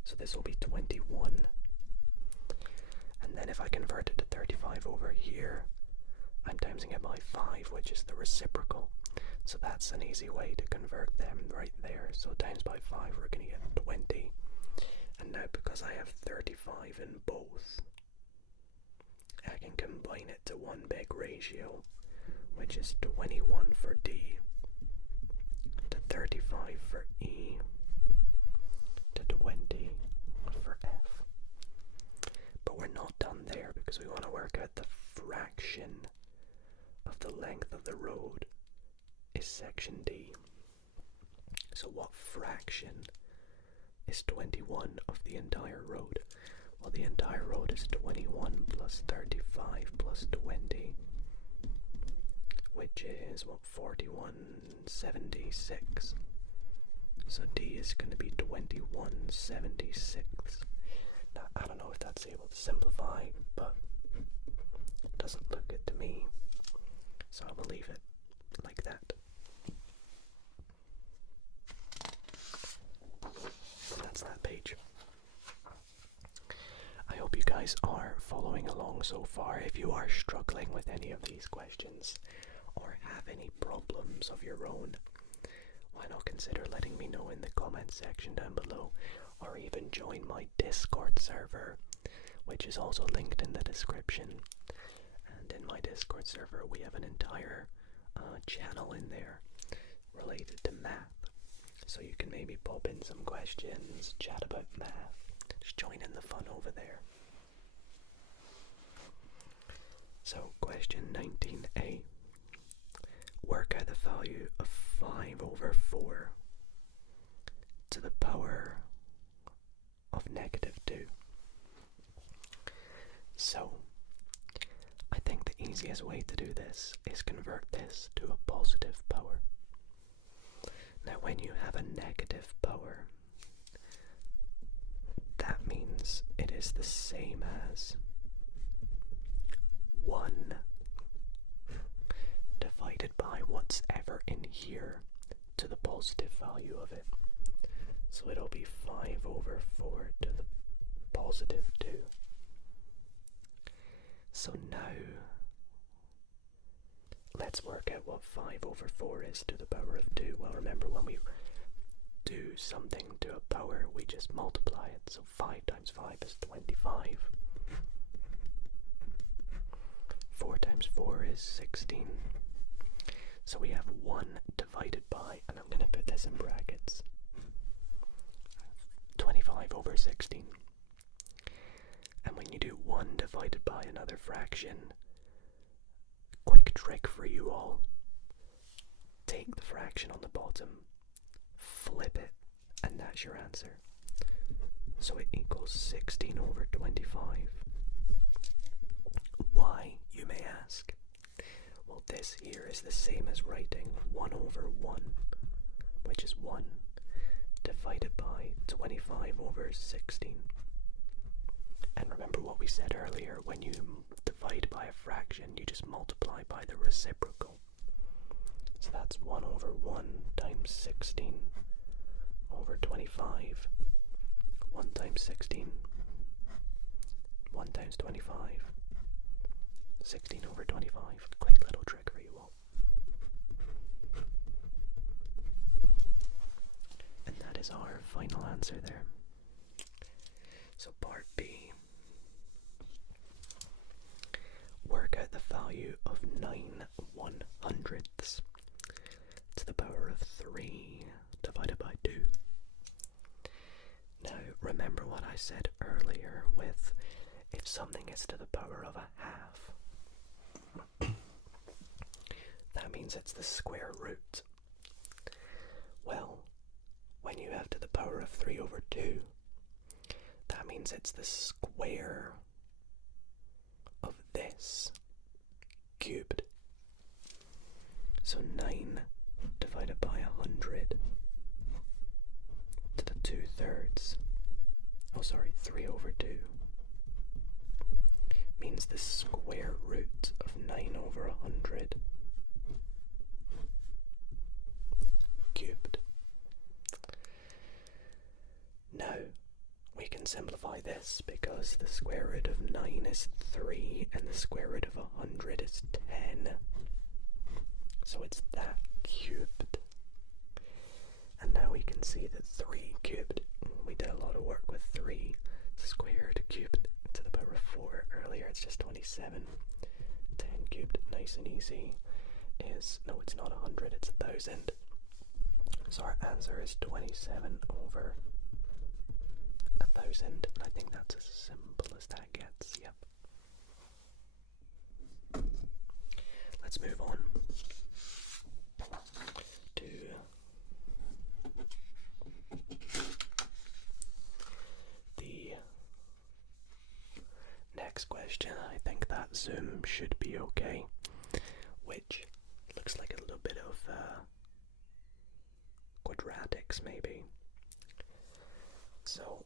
so this will be 21. And then if I convert it to 35 over here, I'm timesing it by 5, which is the reciprocal. So that's an easy way to convert them right there. So times by 5, we're going to get 20. And now because I have 35 in both, I can combine it to one big ratio, which is 21 for D, to 35 for E, to 20 for F. But we're not done there, because we want to work out the fraction of the length of the road is section D. So what fraction is 21 of the entire road? Well, the entire road is 21 plus 35 plus 20, which is, what, 4176. So D is going to be 2176. Now, I don't know if that's able to simplify, but it doesn't look good to me, so I will leave it like that. And that's that page. I hope you guys are following along so far. If you are struggling with any of these questions or have any problems of your own, why not consider letting me know in the comment section down below, or even join my Discord server, which is also linked in the description. And in my Discord server we have an entire channel in there related to math, so you can maybe pop in some questions, chat about math, Just join in the fun over there. So, question 19a. Work out the value of 5 over 4 to the power of -2. So, I think the easiest way to do this is convert this to a positive power. Now, when you have a negative power, that means it is the same as 1 divided by what's ever in here to the positive value of it. So it'll be 5 over 4 to the positive 2. So now, let's work out what 5 over 4 is to the power of 2. Well, remember, when we do something to a power, we just multiply it. So 5 times 5 is 25. 4 times 4 is 16. So we have 1 divided by, and I'm going to put this in brackets, 25 over 16. And when you do 1 divided by another fraction, quick trick for you all, take the fraction on the bottom, flip it, and that's your answer. So it equals 16 over 25. Why, you may ask? Well, this here is the same as writing 1 over 1, which is 1, divided by 25 over 16. And remember what we said earlier, when you divide by a fraction, you just multiply by the reciprocal. So that's 1 over 1 times 16 over 25. 1 times 16, 1 times 25, 16 over 25. Quick little trick for you all. And that is our final answer there. So part B. Work out the value of 9 1/100ths to the power of 3 divided by 2. Now, remember what I said earlier with if something is to the power of a half, that means it's the square root. Well, when you have to the power of 3 over 2, that means it's the square of this cubed. So 9 divided by 100 to the 2/3, 3 over 2, means the square root of 9 over 100 cubed. Now, we can simplify this because the square root of 9 is 3 and the square root of 100 is 10. So it's that cubed. And now we can see that 3 cubed, we did a lot of work with 3 squared cubed to the power of 4 earlier, it's just 27. 10 cubed, nice and easy, is, no, it's not 100, it's 1,000. So our answer is 27 over 1,000, and I think that's as simple as that gets. Yep. Let's move on to the next question. I think that zoom should be okay, which looks like a little bit of quadratics maybe. So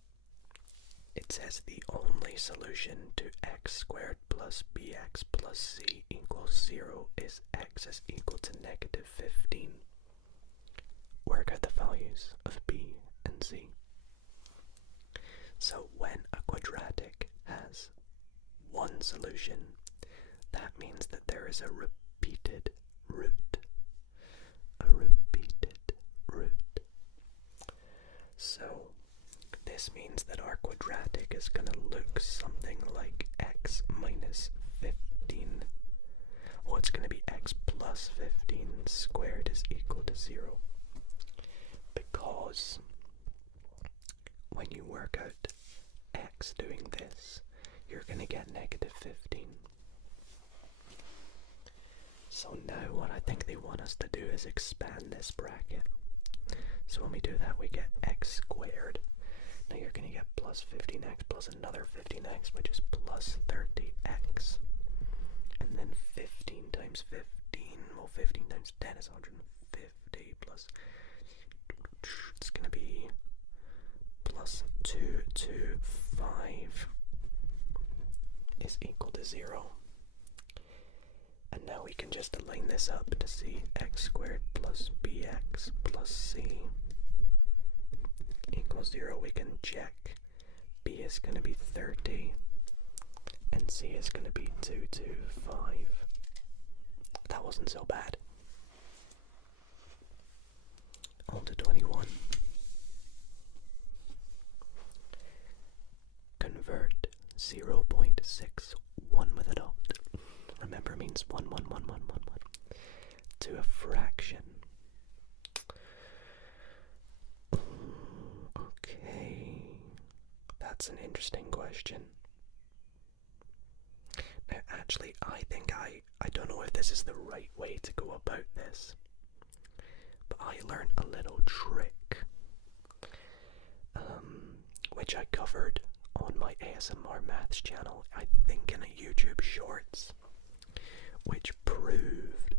it says the only solution to x squared plus bx plus c equals 0 is x is equal to -15. Work out the values of b and c. So when a quadratic has one solution, that means that there is a repeated root. A repeated root. So this means that our quadratic is going to look something like x minus 15. Well, it's going to be x plus 15 squared is equal to 0. Because when you work out x doing this, you're going to get negative 15. So now what I think they want us to do is expand this bracket. So when we do that, we get x squared. Now you're going to get plus 15x plus another 15x, which is plus 30x. And then 15 times 15, well 15 times 10 is 150 plus, it's going to be plus 225 is equal to 0. And now we can just align this up to see x squared plus bx plus c equals 0. We can check b is going to be 30 and c is going to be 225. That wasn't so bad. On to 21. Convert 0.61 with a dot. Remember, means 1, 1, 1, 1, 1, 1 to a fraction. Okay, that's an interesting question. Now, actually, I think I don't know if this is the right way to go about this, but I learned a little trick, which I covered on my ASMR Maths channel, I think in a YouTube Shorts, which proved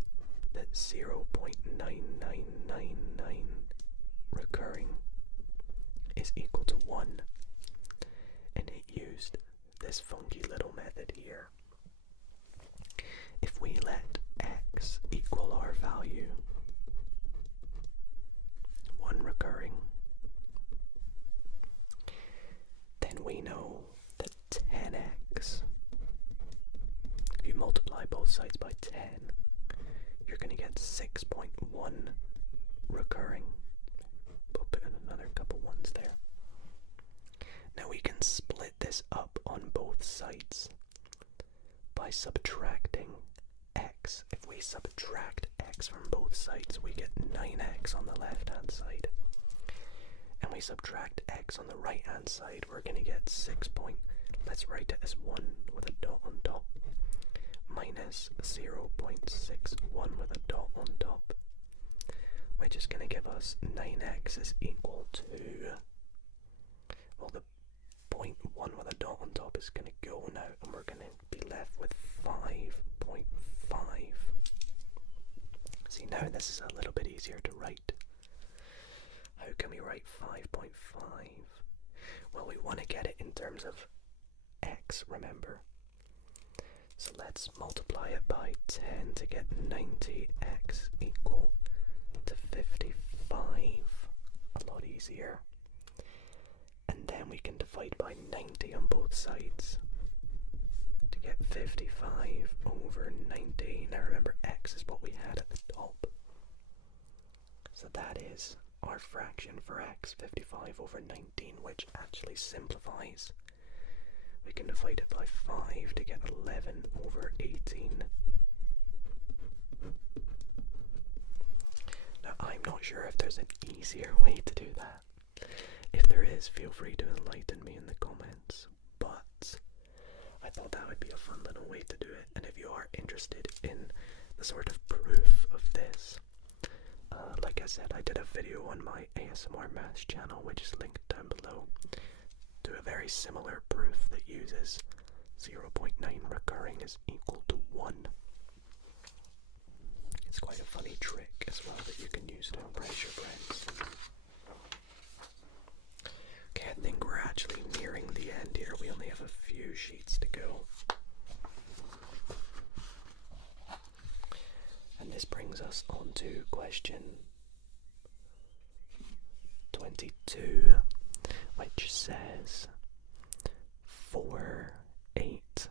that 0.9999 recurring is equal to 1, and it used this funky little method here. If we let x equal our value, 1 recurring, then we know that 10x, if you multiply both sides by 10, you're going to get 6.1 recurring. We'll put in another couple ones there. Now we can split this up on both sides by subtracting x. If we subtract x from both sides, we get 9x on the left hand side. And we subtract x on the right hand side, we're going to get 6 point, let's write it as 1 with a dot on top, minus 0.61 with a dot on top, which is going to give us 9x is equal to, well, the 0.1 with a dot on top is going to go now, and we're going to be left with 5.5. See, now this is a little bit easier to write. How can we write 5.5? Well, we want to get it in terms of x, remember? So let's multiply it by 10 to get 90x equal to 55. A lot easier. And then we can divide by 90 on both sides to get 55 over 90. Now remember, x is what we had at the top. So that is our fraction for x, 55 over 19, which actually simplifies. We can divide it by 5 to get 11 over 18. Now, I'm not sure if there's an easier way to do that. If there is, feel free to enlighten me in the comments, but I thought that would be a fun little way to do it. And if you are interested in the sort of proof of this, like I said, I did a video on my ASMR Maths channel, which is linked down below, to a very similar proof that uses 0.9 recurring is equal to 1. It's quite a funny trick as well that you can use to impress your friends. Okay, I think we're actually nearing the end here. We only have a few sheets to go. And this brings us on to question 22, which says 4, 8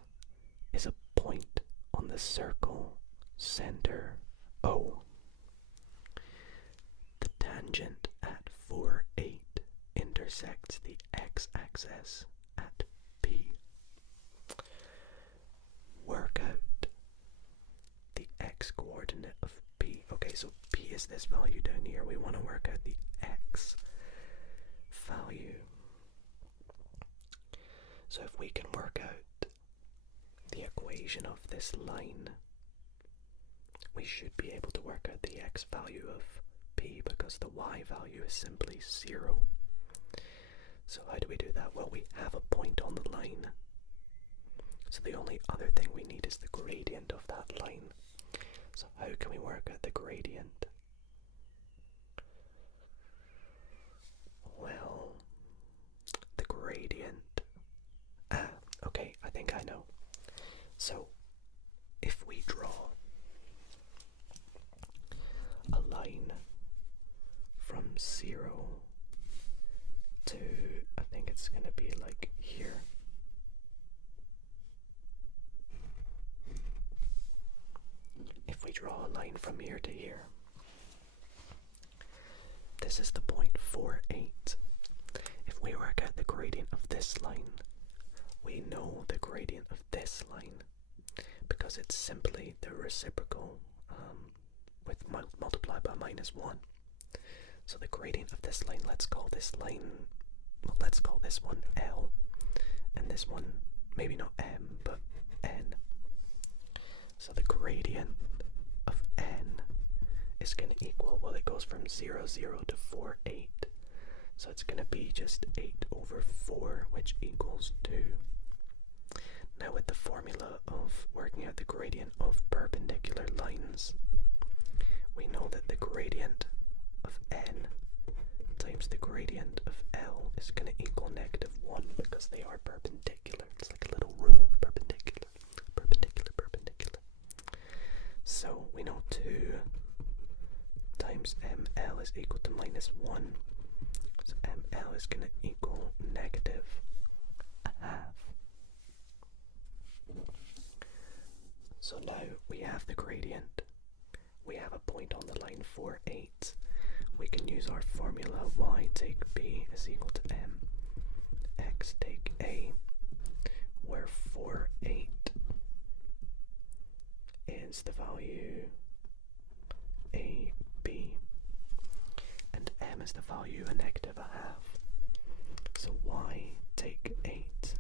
is a point on the circle center O. The tangent at 4, 8 intersects the x-axis at P. Work out the x-coordinate of P. Okay, so P is this value down here. We want to work out the x value. So if we can work out the equation of this line, we should be able to work out the x value of p because the y value is simply 0. So how do we do that? Well, we have a point on the line. So the only other thing we need is the gradient of that line. So how can we work out the gradient? Well, the gradient... okay, I think I know. So if we draw a line from 0 to, I think it's going to be like here. If we draw a line from here to here, this is the point 4, 8. If we work out the gradient of this line, we know the gradient of this line because it's simply the reciprocal with multiplied by -1. So the gradient of this line, let's call this one L, and this one, maybe not M, but N. So the gradient of N is going to equal, well, it goes from 0, 0 to 4, 8. So it's going to be just 8 over 4, which equals 2. Now with the formula of working out the gradient of perpendicular lines, we know that the gradient of N times the gradient of L is going to equal -1 because they are perpendicular. It's like a little rule, perpendicular, perpendicular, perpendicular. So we know 2 times ML is equal to -1. So ML is going to equal -1/2. So now we have the gradient. We have a point on the line 4, 8. We can use our formula y take b is equal to m, x take a, where 4, 8 is the value a, b, and m is the value a -1/2. So y take 8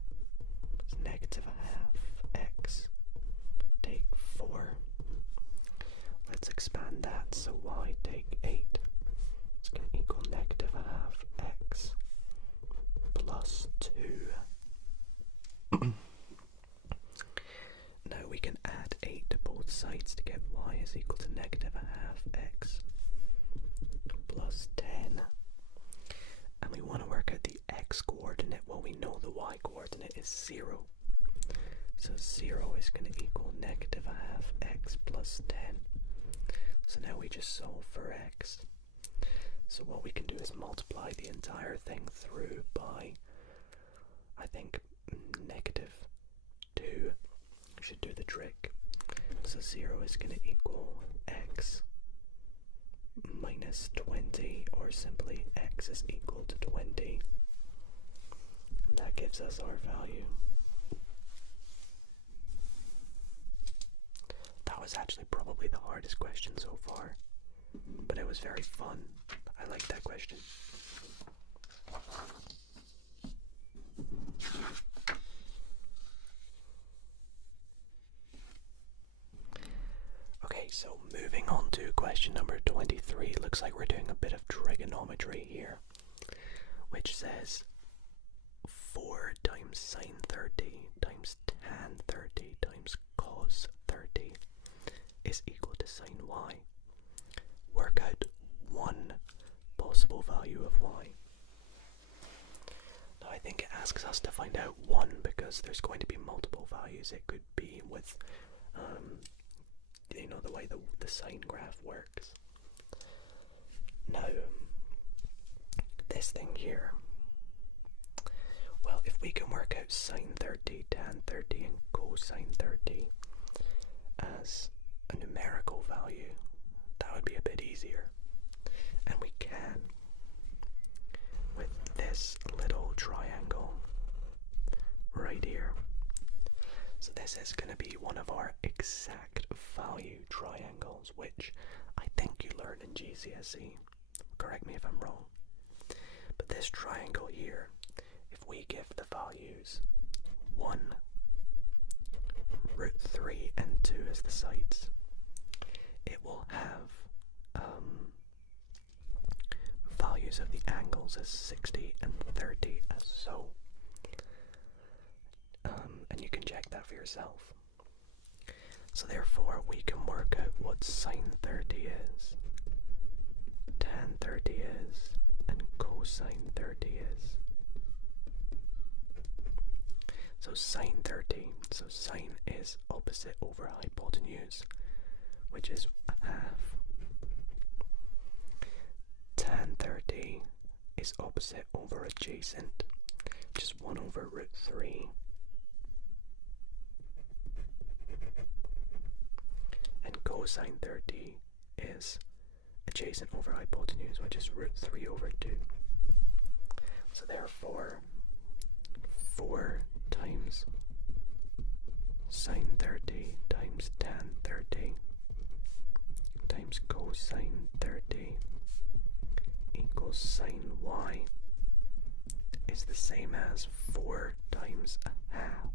is -1/2, x take 4. Let's expand that, so y take 8 is going to equal -1/2 x plus 2. Now we can add 8 to both sides to get y is equal to -1/2 x plus 10. And we want to work out the x coordinate. Well, we know the y coordinate is 0. So 0 is going to equal -1/2 x plus 10. So now we just solve for x. So what we can do is multiply the entire thing through by, I think, -2 should do the trick. So 0 is going to equal x minus 20, or simply x is equal to 20. And that gives us our value. That was actually probably the hardest question so far, but it was very fun. I liked that question. Okay, so moving on to question number 23. Looks like we're doing a bit of trigonometry here, which says 4 times sine 30 times tan 30 times cos 30 is equal to sine y. Work out one possible value of y. Now I think it asks us to find out one because there's going to be multiple values. It could be with, you know, the way the sine graph works. Now, this thing here, well, if we can work out sine 30, tan 30, and cosine 30 as a numerical value, that would be a bit easier. And we can with this little triangle right here. So this is going to be one of our exact value triangles, which I think you learned in GCSE. Correct me if I'm wrong. But this triangle here, if we give the values 1, root 3 and 2 as the sides. It will have values of the angles as 60 and 30 as so. And you can check that for yourself. So therefore we can work out what sine 30 is, tan 30 is, and cosine 30 is. So sine 30, so sine is opposite over hypotenuse, which is half. Tan 30 is opposite over adjacent, which is 1 over root 3. And cosine 30 is adjacent over hypotenuse, which is root 3 over 2. So therefore, 4 times sine 30 times tan 30 times cosine 30 equals sine y is the same as 4 times a half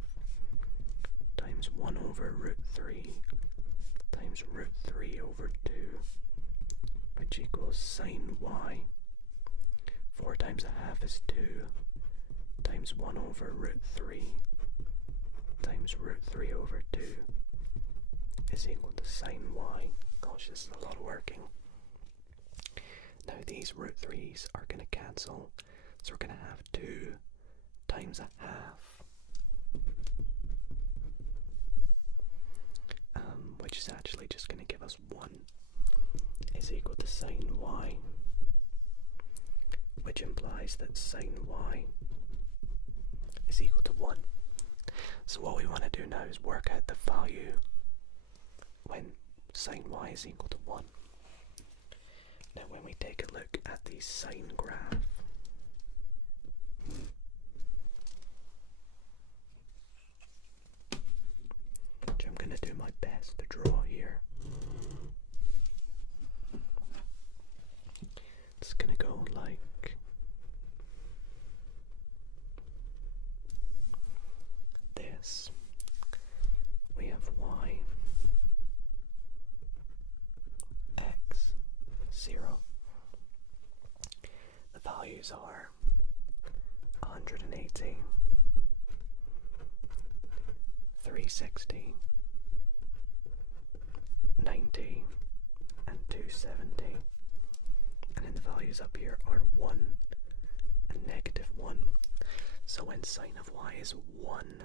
times 1 over root 3 times root 3 over 2, which equals sine y. 4 times a half is 2 times 1 over root 3 times root 3 over 2 is equal to sine y. Gosh, this is a lot of working. Now these root 3's are going to cancel, so we're going to have 2 times a half, which is actually just going to give us 1, is equal to sine y, which implies that sine y is equal to 1. So what we want to do now is work out the value when sine y is equal to 1. Now when we take a look at the sine graph, which I'm going to do my best to draw here, it's going to go like this. We have y, x, 0. The values are 180, 360, 90, and 270. And then the values up here are 1 and negative 1. So when sine of y is 1,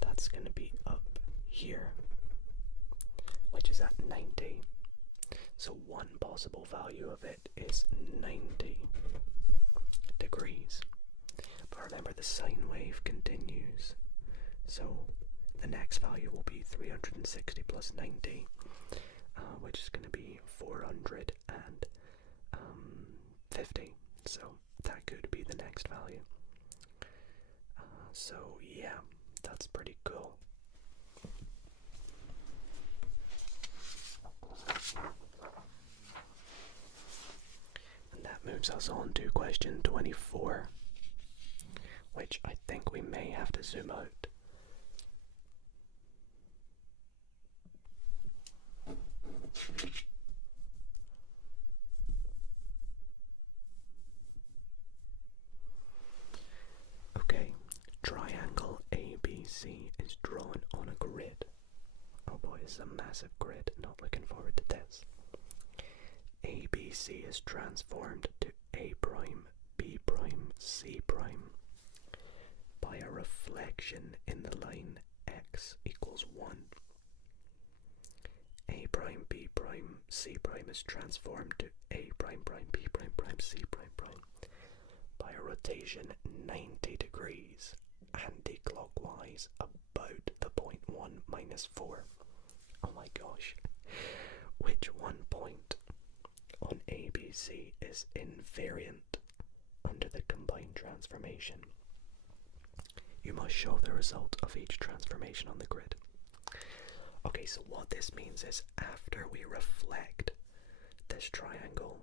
that's going to be up here, which is at 90. So one possible value of it is 90 degrees. But remember, the sine wave continues. So the next value will be 360 plus 90, which is going to be 450. So that could be the next value. So yeah, that's pretty cool. And that moves us on to question 24, which I think we may have to zoom out. Okay, triangle ABC is drawn on a grid. Oh boy, this is a massive grid, not looking forward to this. ABC is transformed to A prime, B prime, C prime by a reflection in the line x equals 1. A prime, B prime, C prime is transformed to A prime prime, B prime prime, C prime prime by a rotation 90 degrees anti-clockwise about the point 1 minus 4. Oh my gosh. Which one point on ABC is invariant under the combined transformation? You must show the result of each transformation on the grid. Okay, so what this means is after we reflect this triangle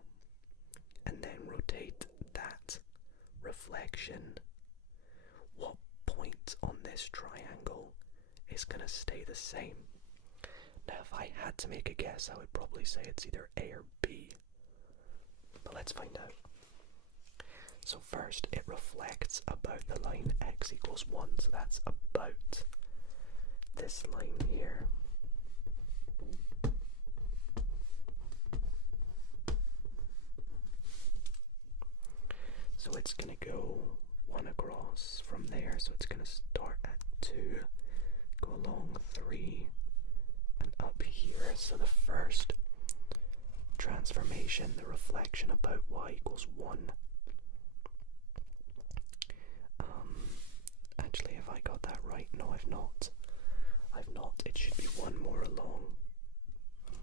and then rotate that reflection, what point on this triangle is going to stay the same. Now, if I had to make a guess, I would probably say it's either A or B. But let's find out. So first, it reflects about the line x equals 1. So that's about this line here. So it's going to go 1 across from there. So it's going to start at 2, go along 3, and up here. So the first transformation, the reflection about y equals 1. Actually, have I got that right? No, I've not. It should be 1 more along.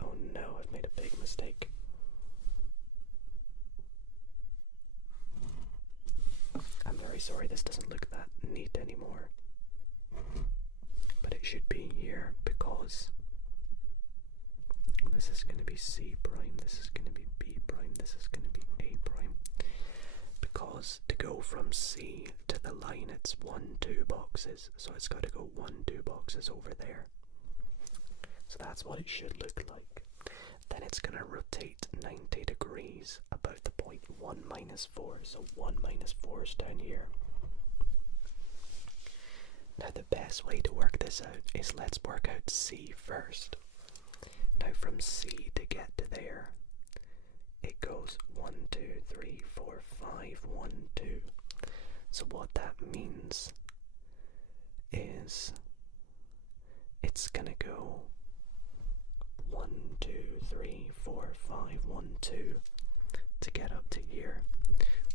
Oh no, I've made a big mistake. I'm very sorry, this doesn't look that neat anymore. But it should be here because this is going to be C prime, this is going to be B prime, this is going to be A prime. Because to go from C to the line, it's 1, 2 boxes, so it's got to go 1, 2 boxes over there. So that's what it should look like. Then it's going to rotate 90 degrees about the point 1 minus 4, so 1 minus 4 is down here. Now the best way to work this out is let's work out C first. Now from C to get to there, it goes 1, 2, 3, 4, 5, 1, 2. So what that means is it's gonna go 1, 2, 3, 4, 5, 1, 2 to get up to here.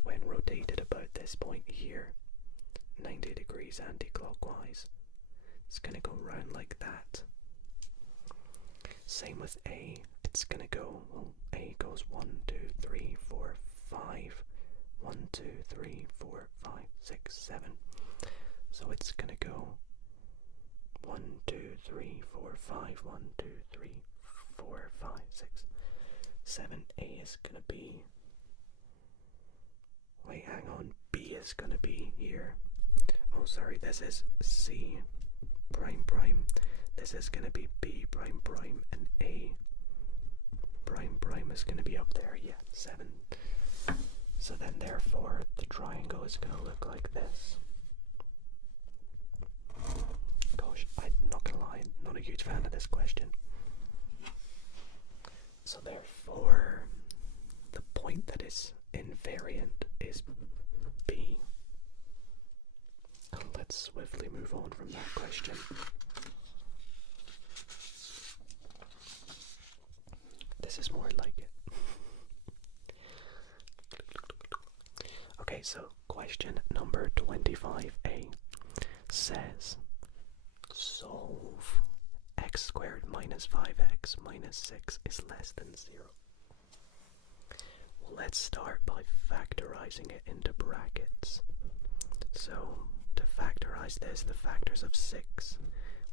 When rotated about this point here, 90 degrees anti-clockwise, it's gonna go round like that. Same with A, it's gonna go, well, A goes 1, 2, 3, 4, 5, 1, 2, 3, 4, 5, 6, 7. So it's gonna go 1, 2, 3, 4, 5, 1, 2, 3, 4, 5, 6, 7. A is gonna be, wait, hang on, B is gonna be here. Oh, sorry, this is C prime prime. This is gonna be B prime prime, and A prime prime is gonna be up there. Yeah, 7. So then, therefore, the triangle is gonna look like this. Gosh, I'm not gonna lie, I'm not a huge fan of this question. So therefore, the point that is invariant is B. And let's swiftly move on from that question. This is more like it. Okay, so question number 25A says, solve x squared minus 5x minus 6 is less than 0. Well, let's start by factorizing it into brackets. So, to factorize this, the factors of 6,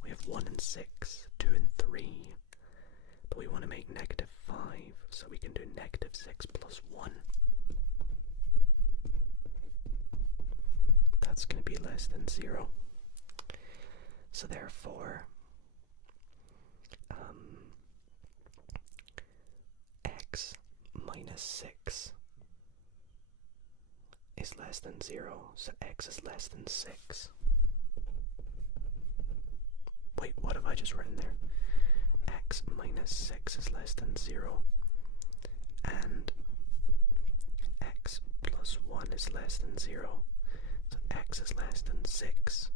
we have 1 and 6, 2 and 3, but we want to make negative 5, so we can do negative 6 plus 1. That's going to be less than 0. So therefore, x minus 6 is less than 0, so x is less than 6. Wait, what have I just written there? X minus 6 is less than 0, and x plus 1 is less than 0, so x is less than 6,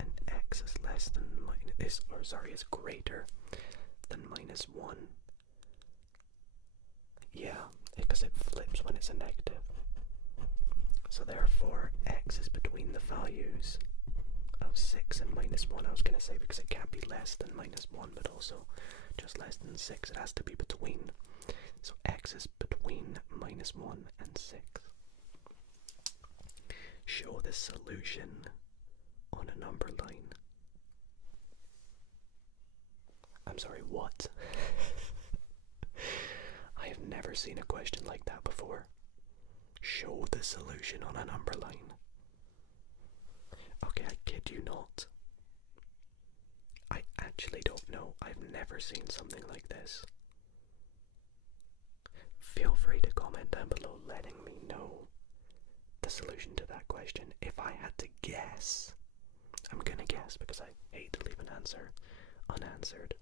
and x is less than is greater than minus 1. Yeah, because it flips when it's a negative. So therefore, x is between the values of 6 and minus 1. I was going to say because it can't be less than minus 1, but also just less than 6. It has to be between. So x is between minus 1 and 6. Show the solution on a number line. I'm sorry, what? I have never seen a question like that before. Show the solution on a number line. Okay, I kid you not. I actually don't know. I've never seen something like this. Feel free to comment down below letting me know the solution to that question. If I had to guess, I'm gonna guess because I hate to leave an answer unanswered.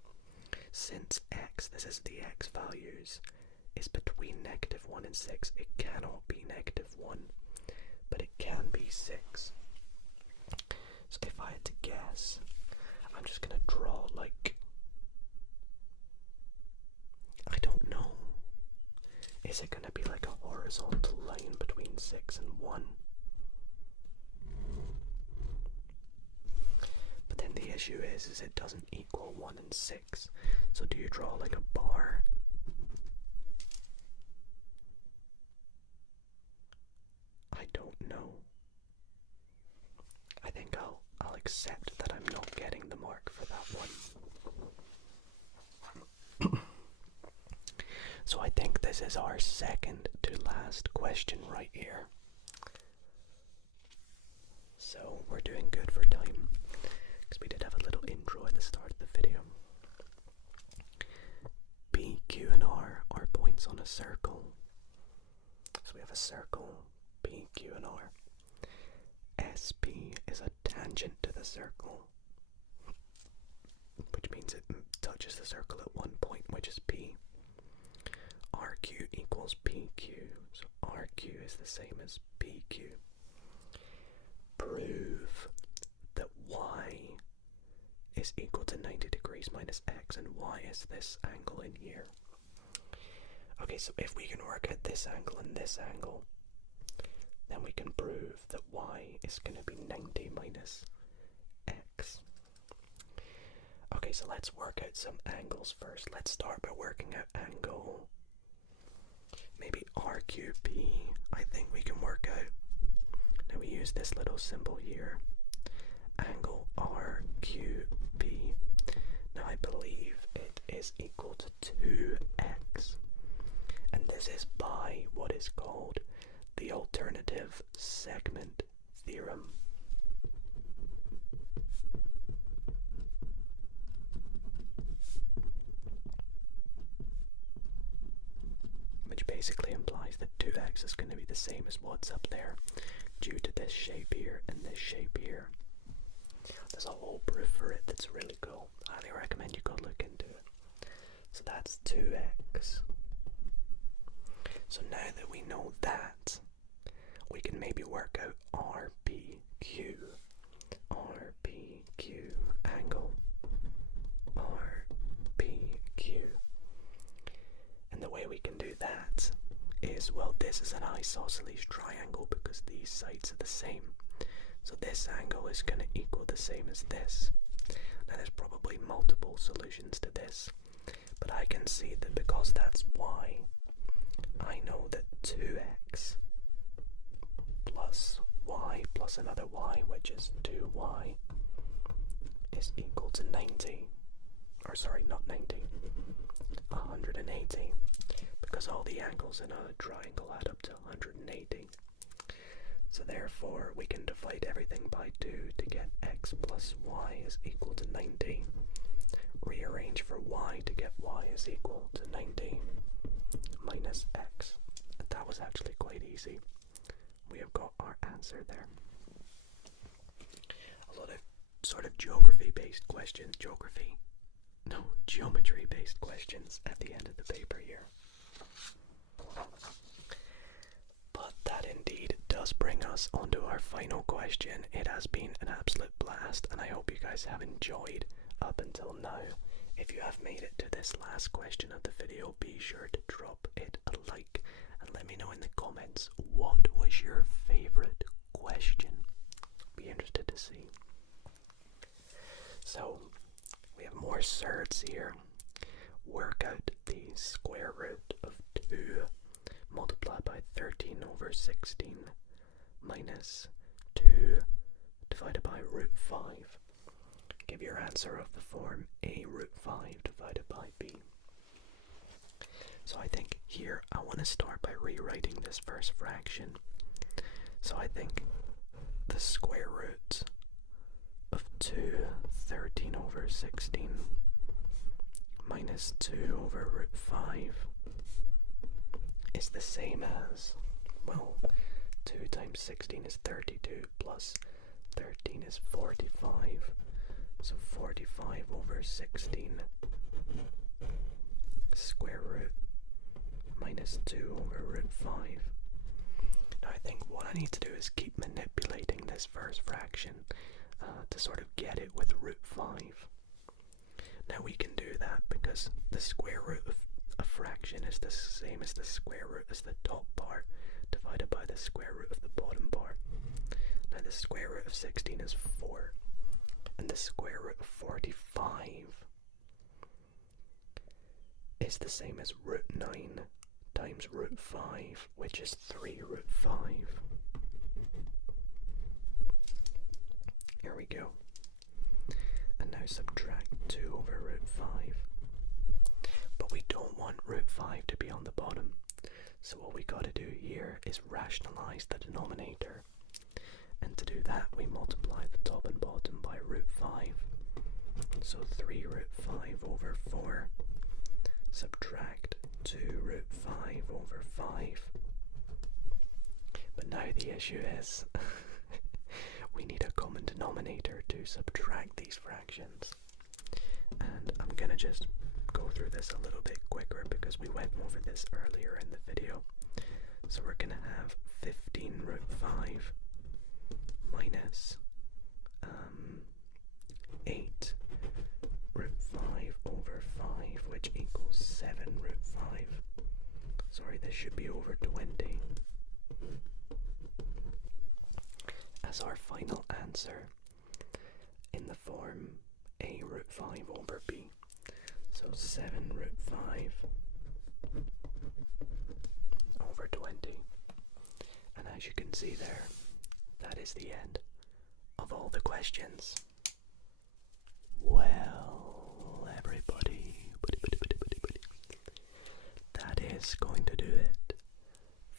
Since x, this is the x values, is between -1 and 6, it cannot be -1, but it can be 6. So if I had to guess, I'm just gonna draw like, I don't know. Is it gonna be like a horizontal line between 6 and 1? But then the issue is it doesn't equal 1 and 6. So do you draw like a bar? I don't know. I think I'll accept that I'm not getting the mark for that one. So I think this is our second to last question right here. So we're doing good for time, because we did have a little intro at the start of the video. P, Q, and R are points on a circle. So we have a circle, P, Q, and R. SP is a tangent to the circle, which means it touches the circle at one point, which is P. RQ equals PQ, so RQ is the same as PQ. Prove that Y is equal to 90 degrees minus X, and Y is this angle in here. Okay, so if we can work out this angle and this angle, then we can prove that Y is going to be 90 minus X. Okay, so let's work out some angles first. Let's start by working out angle, maybe RQP, I think we can work out. Now we use this little symbol here, angle RQP. Now I believe it is equal to 2x, and this is by what is called the alternative segment theorem. Which basically implies that 2x is going to be the same as what's up there, due to this shape here and this shape here. There's a whole proof for it that's really cool. I highly recommend you go look into it. So that's 2x. So now that we know that, we can maybe work out RPQ. RPQ angle. RPQ. And the way we can do that is, well, this is an isosceles triangle because these sides are the same. So this angle is going to equal the same as this. Now there's probably multiple solutions to this, but I can see that because that's y, I know that 2x plus y plus another y, which is 2y, is equal to 90. Or sorry, not 90, 180. Because all the angles in a triangle add up to 180. So therefore we can divide everything by 2 to get x plus y is equal to 90. Rearrange for y to get y is equal to 90 minus x. And that was actually quite easy. We have got our answer there. A lot of sort of geography-based questions. Geometry-based questions at the end of the paper here. But that indeed does bring us onto our final question. It has been an absolute blast, and I hope you guys have enjoyed up until now. If you have made it to this last question of the video, be sure to drop it a like and let me know in the comments what was your favorite question. Be interested to see. So we have more surds here. Work out the square root of 2 multiplied by 13 over 16 minus 2 divided by root 5. Give your answer of the form a root 5 divided by b. So I think here I want to start by rewriting this first fraction. So I think the square root 2 13 over 16 minus 2 over root 5 is the same as, well, 2 times 16 is 32 plus 13 is 45, so 45 over 16 square root minus 2 over root 5. Now I think what I need to do is keep manipulating this first fraction to sort of get it with root 5. Now we can do that because the square root of a fraction is the same as the square root as the top part divided by the square root of the bottom part. Now the square root of 16 is 4, and the square root of 45 is the same as root 9 times root 5, which is 3 root 5. Here we go. And now subtract 2 over root 5. But we don't want root 5 to be on the bottom. So what we got to do here is rationalize the denominator. And to do that, we multiply the top and bottom by root 5. So 3 root 5 over 4. Subtract 2 root 5 over 5. But now the issue is we need a common denominator to subtract these fractions. And I'm gonna just go through this a little bit quicker because we went over this earlier in the video. So we're gonna have 15 root 5 minus 8 root 5 over 5, which equals 7 root 5. Sorry, this should be over 20. As our final answer in the form a root 5 over b. So 7 root 5 over 20. And as you can see there, that is the end of all the questions. Well, everybody, that is going to do it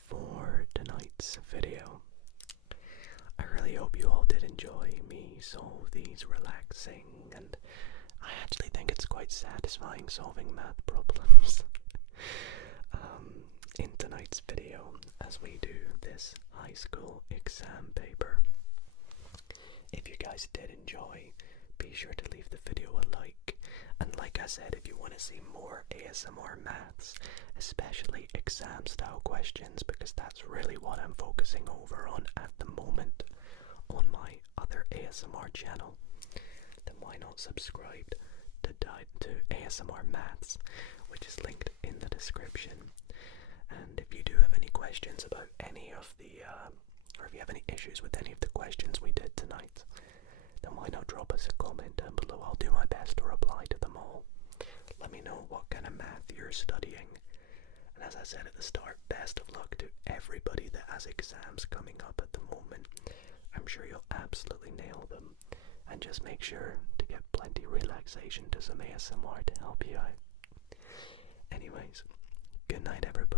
for tonight's video. I really hope you all did enjoy me solve these relaxing, and I actually think it's quite satisfying solving math problems in tonight's video as we do this high school exam paper. If you guys did enjoy, be sure to leave the video a like, and like I said, if you want to see more ASMR maths, especially exam style questions, because that's really what I'm focusing over on at the moment on my other ASMR channel, then why not subscribe to ASMR Maths, which is linked in the description. And if you do have any questions about any of the, or if you have any issues with any of the questions we did tonight, then why not drop us a comment down below. I'll do my best to reply to them all. Let me know what kind of math you're studying. And as I said at the start, best of luck to everybody that has exams coming up at the moment. I'm sure you'll absolutely nail them. And just make sure to get plenty of relaxation to some ASMR to help you out. Anyways, good night everybody.